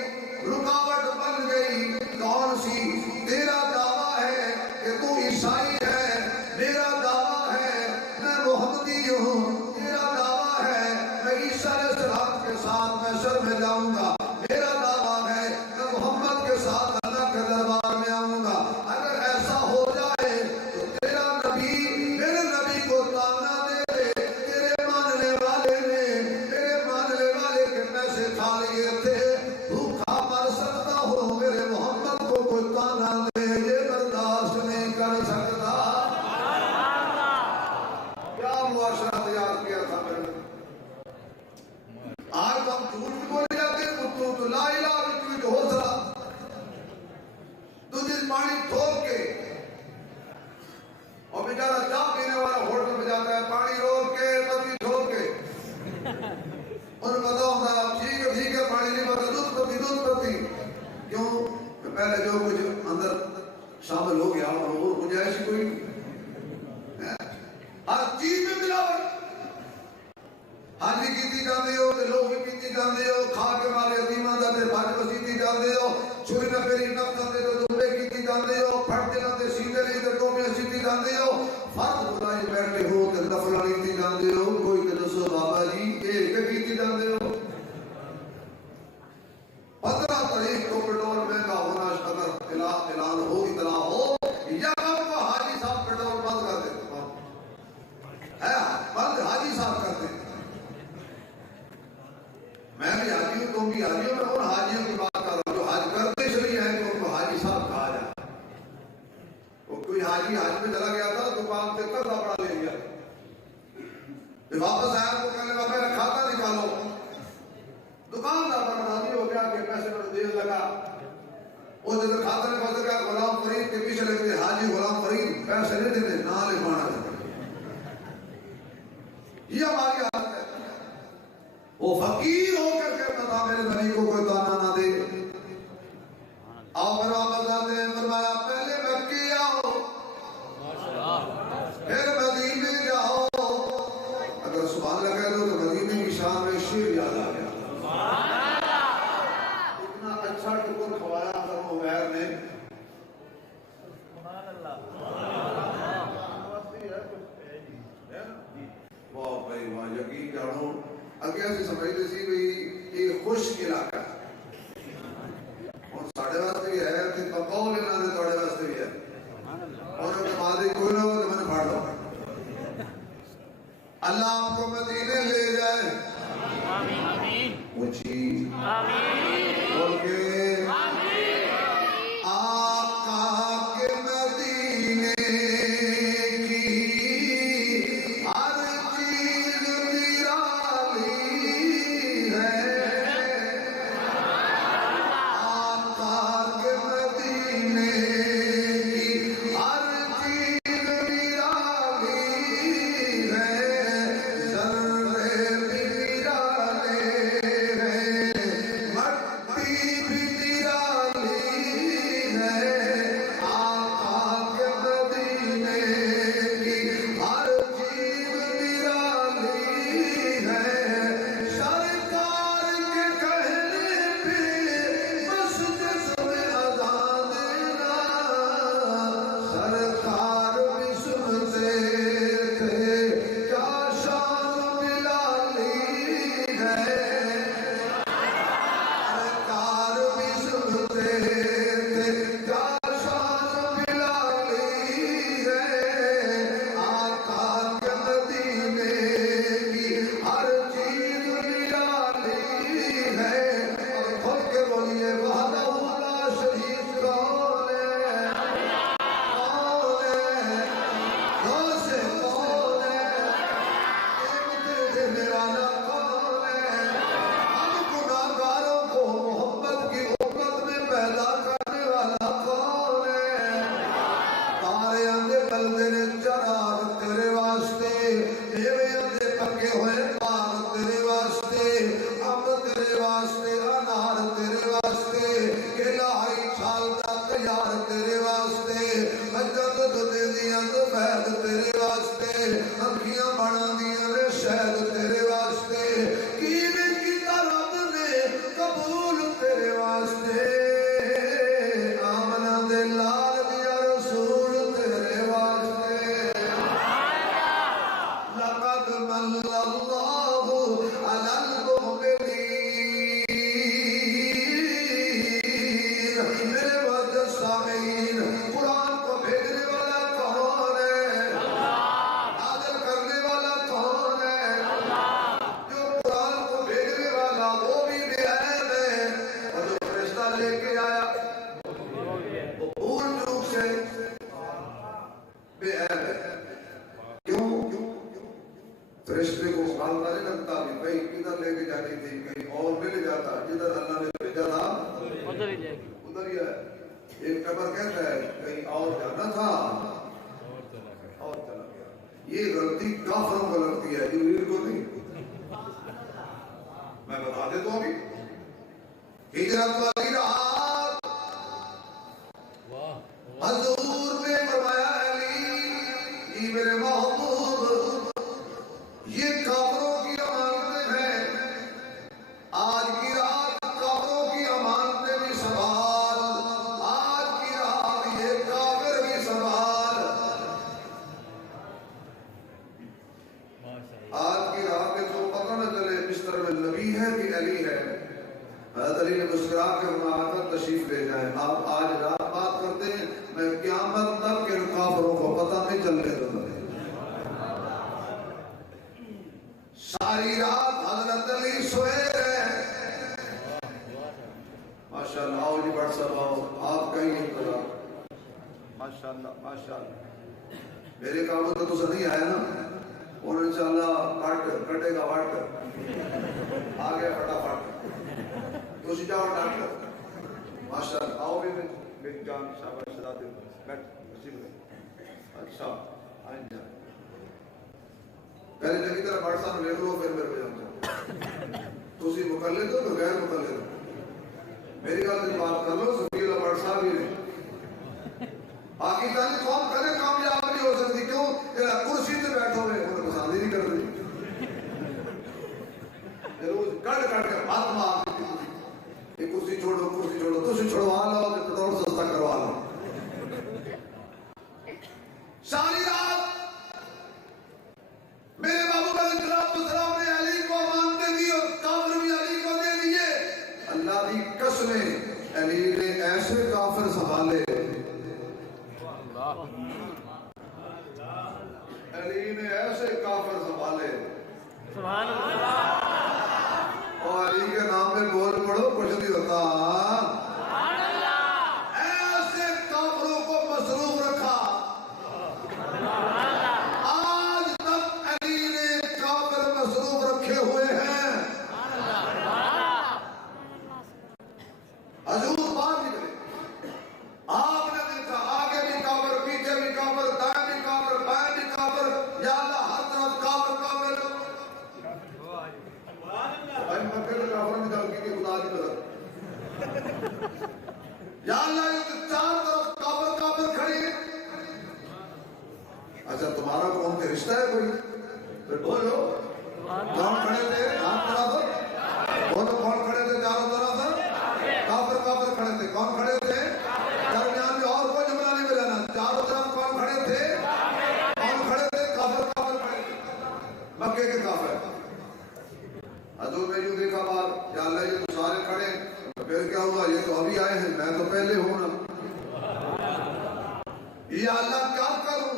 رکاوٹ بن گئی، کون سی؟ تیرا دعویٰ ہے کہ تو عیسائی ہے، میرا دعویٰ ہے میں محمدی ہوں، تیرا دعویٰ ہے میں عیسیٰ علیہ السلام کے ساتھ محشر میں جاؤں گا، میرا دعویٰ ہے میں محمد کے ساتھ اللہ کے دربار میں آؤں گا۔ اگر ایسا ہو جائے تو تیرا نبی میرے نبی کو تانا دے دے، تیرے ماننے والے نے میرے ماننے والے کے پیسے کھا لیے تھے، بھوکا مر سکتا ہو، میرے محمد کو کوئی تانا دے، یہ برداشت نہیں کر سکتا۔ کیا معاشرہ تیار کیا تھا میں نے؟ آج ہم جھوٹ بھی بولے جاتے ہیں، تو لا الہ الا جو ہو سلا تو جس پانی تھوک کے، اور بیچارہ چاہ پینے والا ہوٹل میں جاتا ہے، پانی روک کے پتی ٹھوک کے، اور پتا ہوتا ہے ٹھیک ہے پانی نہیں پتا، دودھ پتی کیوں؟ پہلے جو کچھ اندر شامل ہو گیا اور گنجائش کوئی ہر چیز میں ملاوٹ، حاجی کیتی جاندے ہو تے لوگ بھی پیتی جاندے ہو، کھا کے مارے یتیماں دا تے بھاج بسیتی جاندے ہو، چھری نہ پھیری نفس دے تو دبے کیتی جاندے ہو، پھڑ دے تے سیدھے نہیں تے ٹوپیاں سیتی جاندے ہو، فرض خدائی بیٹھے ہو تے نفل کیتی جاندے ہو، کوئی تے دسو بابا جی یہ کیتی جاندے ہو۔ 15 تاریخ کو پیٹرول مہنگا ہونا اگر اعلان ہو، اطلاع ہو، یا کو حاجی صاحب پیٹرول بند کر دیتے ہے، بند حاجی صاحب کرتے ہیں۔ میں بھی حاجی ہوں، تم بھی حاجی ہو، میں ان حاجیوں کی بات کر رہا ہوں جو حج کرتے چلی ہیں تو ان کو حاجی صاحب کہا جاتا ہے۔ وہ کوئی حاجی حج میں چلا گیا تھا، دکان سے قرضہ بڑا لے گیا، پھر واپس آیا تو کہنے لگا میرا کھاتا نکالو، دکاندار پر راضی ہو گیا کہ پیسے پر دیر لگا، وہ جب کھاتا نے پتا کیا غلام فرید کے پیچھے لگتے حاجی غلام فرید پیسے نہیں دینے نہ لکھوانا تھا۔ یہ ہماری حالت ہے، وہ فقیر ہو کر کہتا تھا میرے نبی کو کوئی تانا نہ دے۔ آپ واپس آتے ہیں، فرمایا پہلے مکے آؤ پھر مدینے جاؤ، اگر سبحان اللہ کہہ دو تو مدینے کی شان میں شیر یاد آ گیا، اتنا اچھا ٹکر کھوایا حضرت عمیر نے۔ واہ بھائی واہ، یقین جانو اگے اسی سمجھتے سی بھی یہ خشک علاقہ اور ساڑھے واسطے بھی ہے کہ بقول انہاں دے توڑے واسطے بھی ہے، اور ان کے بعد کوئی نہ ہو تو میں نے پھاڑ دو۔ اللہ آپ کو مدینے لے جائے، آمین، اونچی بول کے آقا کے مدینے کی ہر چیز نرالی ہے، آقا کے مدینے کی ہر چیز نرالی ہے، ذرے بھی نرالے ہیں، فیض تیرے واسطے اکھیاں بنا دیاں نے شہد تیرے واسطے کیویں کیتا رب نے قبول تیرے واسطے آمنہ دے لال دیا رسول تیرے واسطے لقد من اللہ علی المؤمنین میرے وجہ سامعین قرآن کو بھیجنے والا کون ہے نازل کرنے والا کون ہے جو قرآن کو بھیجنے والا وہ بھی بے عیب ہے اور جو فرشتہ لے کے آیا وہ پور چوک سے بے عیب ہے کیوں فرشتے کو خالدہ نہیں لگتا کہ کہیں کدھر لے کے جاتی تھی کہیں اور مل جاتا جدھر اللہ نے بھیجا تھا ادھر ہی ہے ایک قبر کہتا ہے کہیں اور جانا تھا اور چلا گیا یہ غلطی کافروں کو لگتی ہے جبریل کو نہیں میں بتا دیتا ہوں ابھی ہجرت والی رات حضور نے فرمایا علی یہ میرے محبوب یہ کافروں کی امانتیں ہیں آج کی رات کافروں کی امانتیں بھی سنبھال آج کی رات یہ کافر بھی سنبھال آج کی رات میں تو پتہ نہ چلے بستر میں نبی ہے کہ علی ہے حضرت علی نے مسکرا کے فرمایا تھا تشریف لے جائیں آپ آج رات بات کرتے ہیں میں قیامت تک ان کافروں کو پتہ نہیں چلنے دوں گا ساری رات حضرت علی سوئے رہے ماشاءاللہ آؤ جی بڑھ صاحب آؤ آپ کا ہی انتظار ماشاءاللہ ماشاءاللہ میرے کاموں تو نہیں آیا نا اور انشاءاللہ کٹے گا وٹ آگے فٹافٹ تو جاؤ ڈاکٹر ماشاءاللہ آؤ بھی میری جان شاباش شداد بیٹھ اچھا آئیں جائیں پہلے جگہ طرح بڑھ صاحب لے لو پھر میرے پہ جاؤں تو اسی مقلد ہو تو غیر مقلد ہو میری گل سے بات کر لو سفی اللہ بڑھ صاحب ہی نہیں پاکستانی قوم کرے کامیاب نہیں ہو سکتی کیوں جڑا کرسی تے بیٹھو ہوئے انہیں پسند ہی نہیں کر رہی روز کڑ کڑ کے بات مار یہ کرسی چھوڑو تسی چھوڑوا لو پٹرول سستا کروا لو ساری رات میرے محبوب علیہ السلام نے علی کو مانتے دی اور کافر بھی علی کو دے دیے اللہ کی قسمیں علی نے ایسے کافر سنبھالے علی نے ایسے کافر سنبھالے سبحان اللہ اور علی کے نام میں بول پڑھو کچھ نہیں ہوتا سبحان اللہ ایسے کافروں کو مصروف رکھا آج تک علی نے کافر مصروف رکھے ہوئے ہیں حضور باہر نکلے آپ نے دیکھا آگے بھی کافر پیچھے بھی کافر دائیں بھی کافر بائیں بھی کافر یا اللہ ہر طرف کافر کافر بھائی مکے سے کافر نکال کے خدا کی طرف یا اللہ یہ چار طرف کافر کافر کھڑی ہے اچھا تمہارا کون سے رشتہ ہے کوئی پھر بولو کون کھڑے تھے ہاتھ طرف بولو کون کھڑے تھے چاروں طرف کافر کافر کھڑے تھے کون کھڑے تھے درمیان میں اور کوئی جملہ نہیں ملانا چاروں طرف کون کھڑے تھے کون کھڑے تھے کافر کافر کھڑے تھے مکے کے کافر حضور نے یوں دیکھا بات یا اللہ یہ تو سارے کھڑے پھر کیا ہوا یہ تو ابھی آئے ہیں میں تو پہلے ہوں نا یا اللہ کیا کروں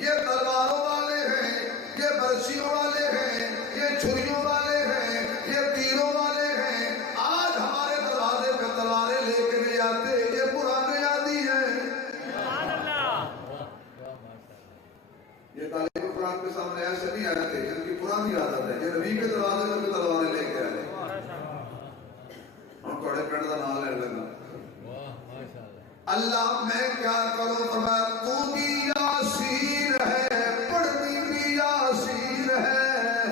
یہ تلواروں والے ہیں یہ برچیوں والے ہیں یہ چھریوں والے ہیں یہ تیروں والے ہیں آج ہمارے دروازے پہ تلواریں لے کے نہیں آتے یہ پرانے عادی ہیں یہ تعلیم قرآن کے سامنے ایسے نہیں آئے تھے جن کی پرانی عادت ہے یہ نبی کے دروازے پہ تلواریں لے کے آئے ہم تھوڑے پڑھ کا نام لے لگا اللہ میں کیا کروں فرمایا تو بھی یاسین ہے پڑھنی بھی یاسین ہے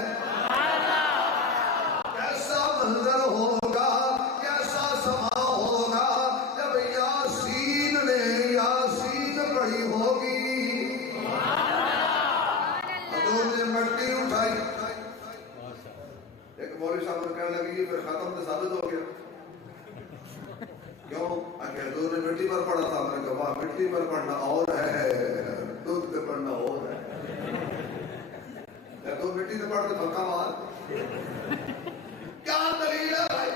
کیسا منظر ہوگا کیسا سما ہوگا جب یاسین نے یاسین پڑھی ہوگی ختم تو ثابت ہو گیا. کیوں؟ حضور نے مٹی پر پڑھا تھا. میں نے کہا مٹی پر پڑھنا اور ہے, دودھ پہ پڑھنا اور ہے. تو مٹی سے پڑھتے پکا مار. کیا دلیل ہے بھائی؟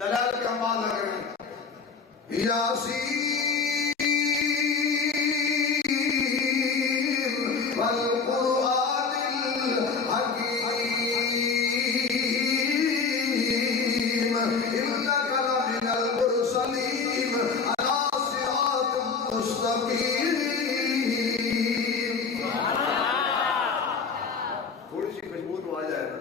دلائل کا مال لگ رہے ہیں. یاسین والقرآن الحکیم انک لمن المرسلین علی صراط مستقیم. تھوڑی سی مضبوط آ جائے گا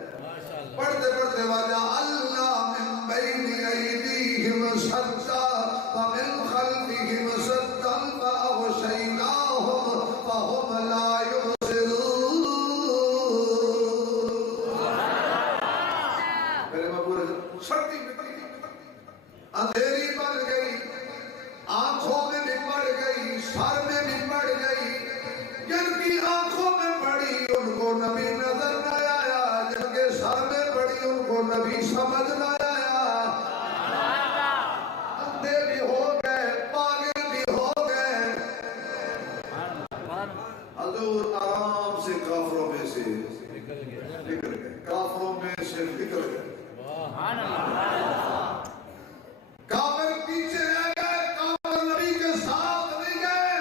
پڑھتے پڑھتے واجہ اللہ من بین ایدیہم سدا ومن خلفہم سدا فاغشیناہم فہم لا یبصرون. میرے مقبول سردی اندھیری بڑھ گئی, آنکھوں میں بھی بڑھ گئی, سر میں بھی بڑھ گئی. جن کی آنکھوں میں پڑی ان کو نبی نظر نہ آیا, جن کے سر میں پڑی ان کو نبی سمجھ نہ آیا. اندھے بھی ہو گئے, پاگل بھی ہو گئے. حضور آرام سے کافروں میں سے نکل گئے, کافروں میں سے نکل گئے. کافر پیچھے رہ گئے, کافر نبی کے ساتھ نہیں گئے.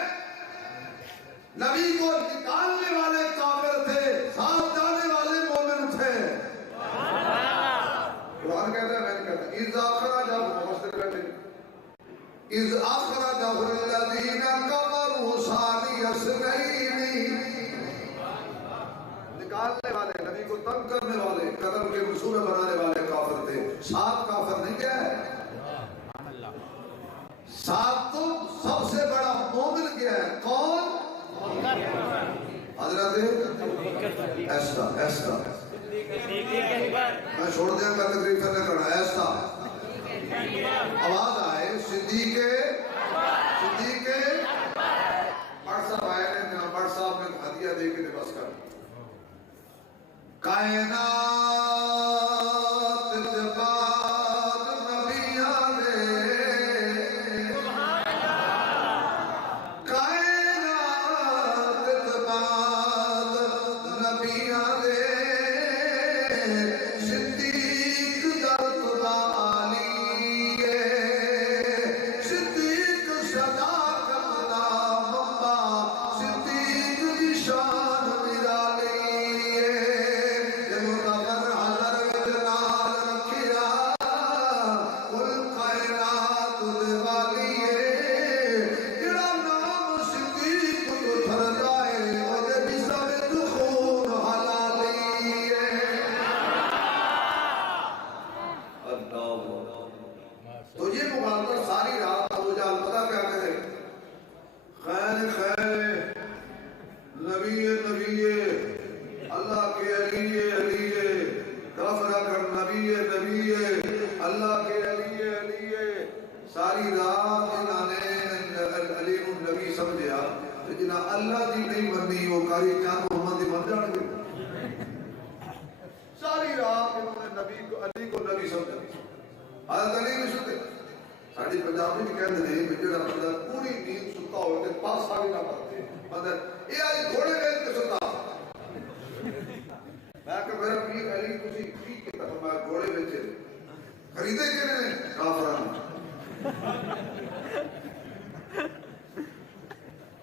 نبی کو نکالنے والے کافر تھے, ساتھ جانے والے مومن تھے. قرآن کہتا ہے, میں نے کہتا ہے اِذْ أَخْرَجَهُ مفسر کہتے ہیں اِذْ أَخْرَجَهُ الَّذِينَ كَفَرُوا ثَانِيَ اثْنَيْنِ. نکالنے والے, نبی کو تنگ کرنے والے, قتل کے منصوبے بنانے والے کافر تھے. ساتھ کافر نہیں گئے. ساتھ تو سب سے بڑا مومن کیا ہے, کون؟ حضرت ایسا. میں چھوڑ دیا کا تقریب کرنے کرنا. ایسا آواز آئے صدیق بڑھ صاحب آئے نے, بڑھ صاحب نے ہدیہ دے کے بس کر. کائنات اللہ دی نہیں بنی وہ کاری کیا محمد دی بن جان گے. ساری رات انہوں نے نبی کو, علی کو نبی سمجھا. حضرت علی نے سنتے ساڑھی پنجابی بھی کہتے ہیں کہ جڑا بندہ پوری نیند ستا ہوتے پاس آگے نہ کرتے مطلب یہ آج گھوڑے بیچ کے ستا. میں کہ میرا پیر علی کسی کی طرف میں گھوڑے بیچے خریدے کے نہیں کافران.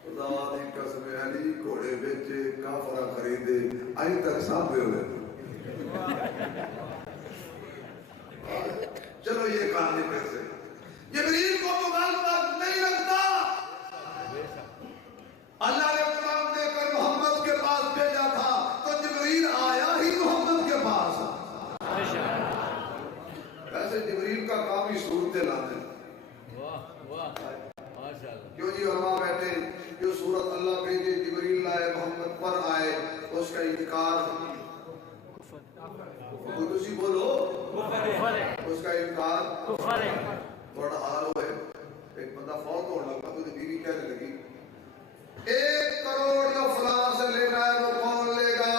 خدا دی قسم علی گھوڑے بیچے کافرہ خریدے آئی تک ساتھ دے ہوئے. چلو یہ کہانی کیسے جبریل کو مغالبہ نہیں لگتا. اللہ نے قرآن دے کر محمد کے پاس بھیجا تھا تو جبریل آیا ہی محمد کے پاس. ویسے جبریل کا کام ہی صورتیں لاتے ہیں. کیوں جی علماء بیٹھے جو صورت اللہ بھیجے جبریل لائے محمد پر آئے اس کا انکار قدسی بولو اس کا انکار بڑا حال ہوئے. ایک بندہ فوت ہونے لگا تو بیوی کہنے لگی 1 کروڑ جو فلاں سے لینا ہے وہ کون لے گا.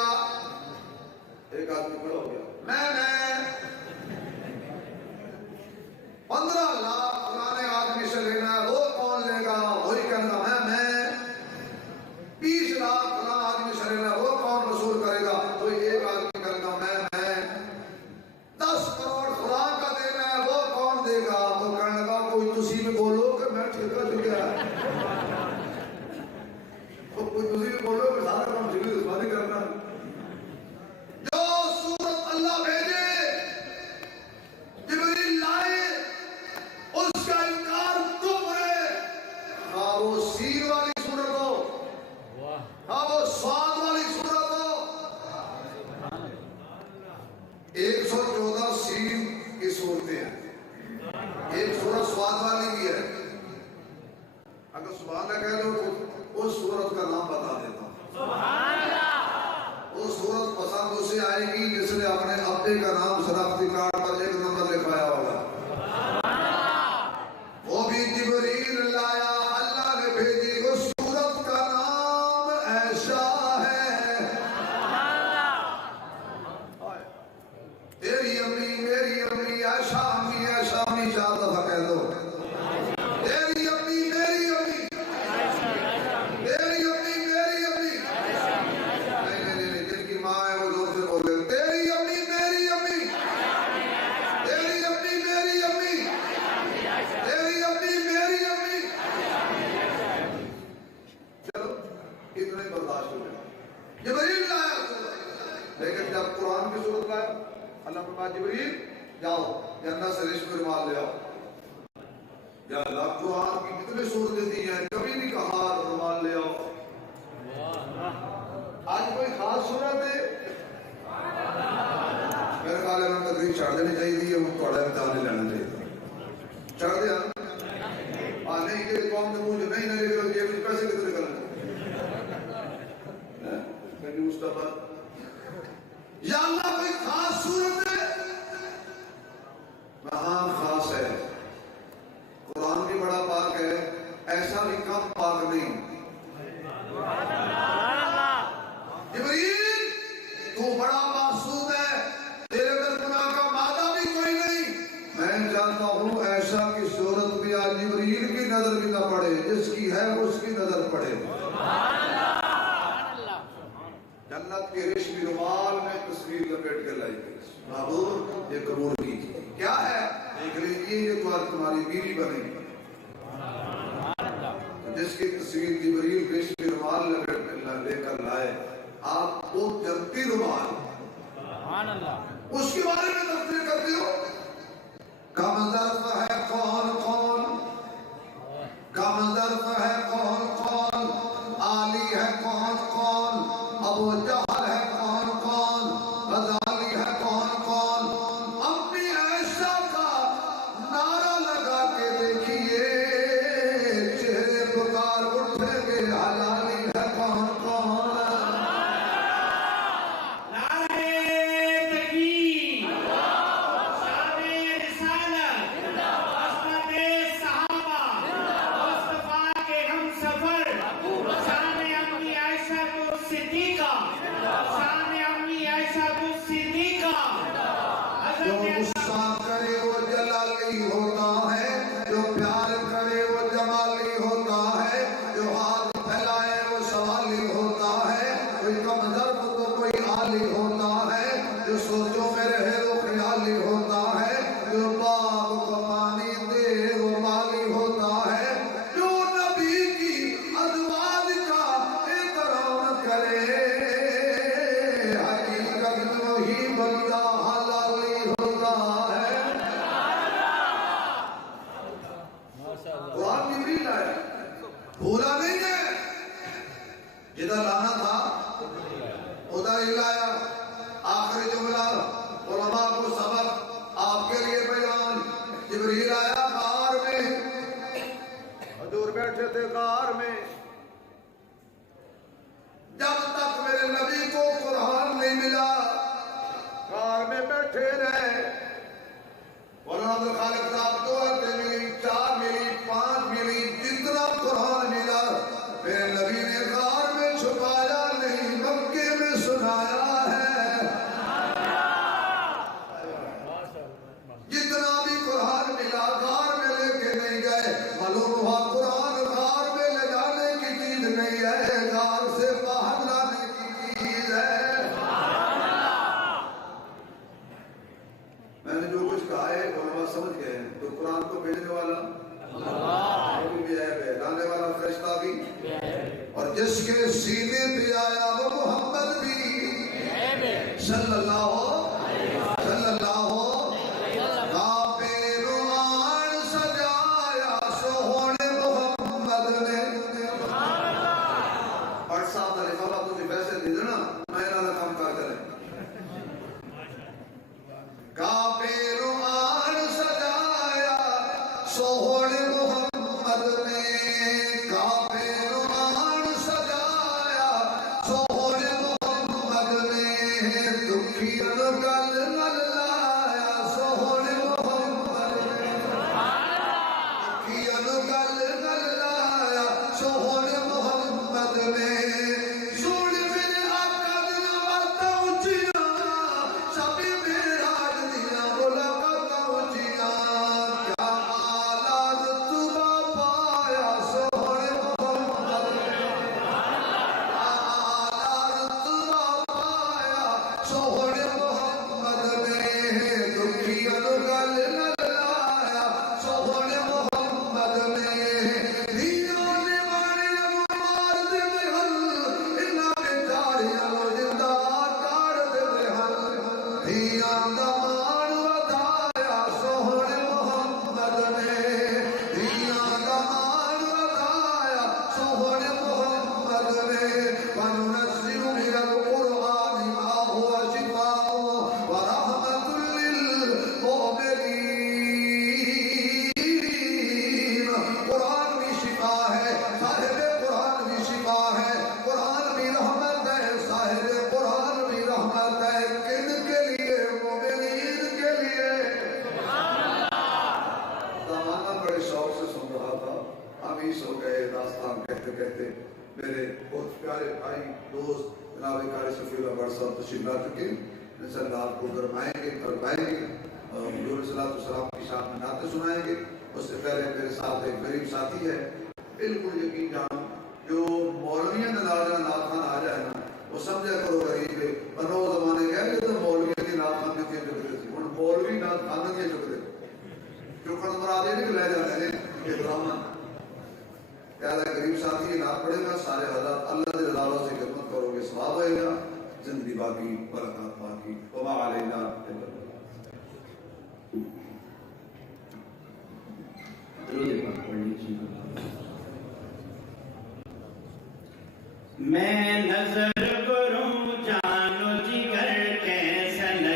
ایک آدمی کھڑا ہو گیا میں بندے کا نام شناختی کارڈ پر 1 نمبر لکھوایا ہوگا. وہ بھی جبریل لایا, اللہ نے بھیجی. اس سورت کا نام ایسا ہے. تیری امی میری امی ایسا امی ایسا امی 4 دفعہ کہہ دو. تیری امی میری امی, تیری امی میری امی. نہیں, جن کی ماں ہے وہ زور سے بولے. تیری امی میری امی, تیری امی میری امی, تیری امی میری امی. چلو اتنا ہی برداشت ہو گیا. جبریل لایا, لیکن جب قرآن کی صورت لایا, اللہ فرمایا جبریل جاؤ جنت سے ریشمی رومال لے آؤ. یا اللہ, قرآن کی کتنے صورتیں دی ہیں, کبھی نہیں کہا رومال لے آؤ. آج کوئی خاص صورت ہے میرے خیال ہے ہمیں تقریب چھڑ دینی چاہیے. وہ تھوڑا امتحان نہیں لینا چاہیے. چھڑ دیا نہیں کہ قوم نے مجھے نہیں لے گا یہ کچھ پیسے کتنے کرنے یا اللہ کوئی خاص صورت ہے. ہاں خاص ہے. قرآن بھی بڑا پاک ہے, ایسا بھی کم پاک نہیں. جبریل تو بڑا معصوم ہے, تیرے اندر گناہ کا مادہ بھی کوئی نہیں. میں جانتا ہوں ایسا کی صورت بھی آج جبریل کی نظر بھی نہ پڑے, جس کی ہے اس کی نظر پڑے. جنت کے ریشمی رومال میں تصویر لپیٹ کے لائی گئی. محبوب یہ قبول کیجیے. کیا ہے دیکھ لیجیے, یہ تو تمہاری بیوی بنے گی. جس کی تصویر جبریل ریشمی رومال لے کر لائے, آپ کو جنتی رومال, اس کے بارے میں تفسیر کرتے ہو. کم ظرف ہے کون کون, کم ظرف ہے کون کون, عالی ہے کون کون, ابو جہل ہے کون کون, غزالی ہے کون کون. اپنی عائشہ کا نعرہ لگا کے دیکھیے, چہرے پکار اٹھیں گے, حلالی ہے کون کون. بھولا نہیں ہے, جدھر لانا تھا ادھر ہی لایا. آخری جملہ علماء کو سبق آپ کے لیے بیان. جبریل آیا غار میں, حضور بیٹھے تھے غار میں. جب تک میرے نبی کو قرآن نہیں ملا غار میں بیٹھے رہے. مولانا عبد الخالق صاحب 2 ہفتے ملی, 4 ملی, 5 ملی, جتنا قرآن ملا میرے نبی نے غار میں چھپایا نہیں, مکے میں سنایا ہے. جتنا بھی قرآن ملا غار میں لے کے نہیں گئے. معلوم ہوا قرآن غار میں لے جانے کی چیز نہیں ہے, غار سے باہر لانے کی چیز ہے. میں نے جو کچھ کہا ہے علماء سمجھ گئے ہیں. تو قرآن کو بھیجنے والا بھی ہے, لانے والا فرشتہ بھی, اور جس کے سینے پہ آیا وہ محمد بھی صلی اللہ کعبے رومان سجایا سوہنے محمد نے. اور صاحب نے کہا تجھے پیسے دے دینا, میں نہ کام کر کریں. کعبے رومان سجایا سوہنے محمد نے, کعبے رومان سجایا سوہنے محمد نے. دکھی گل نل پیارے بھائی دوست جناب قاری شفیع اللہ بٹ صاحب تشریف لا چکے ہیں، ان شاء اللہ آپ کو گرمائیں گے، کربائیں گے اور حضور صلی اللہ علیہ وسلم کی شان میں نعتیں سنائیں گے۔ اس سے پہلے میرے ساتھ ایک غریب ساتھی ہے، بالکل یقین جانو جو مولویوں نے نال نعت خان آ جائے نا وہ سمجھا کرو غریب ہے، ورنہ وہ زمانے کہہ رہے تو مولویوں کی نعت خان کی چکتے تھے، ہوں مولوی نعت خان کی چکتے چکن مراد یہ نہیں کہ لے جاتے ہیں یہ ڈرامہ پیارا غریب ساتھی نعت پڑھے گا، سارے حضرات اللہ کے رضا سے خدمت کرو گے، ثواب ہوئے گا، زندگی باقی برکات باقی، وما علینا الا البلاغ۔ میں نظر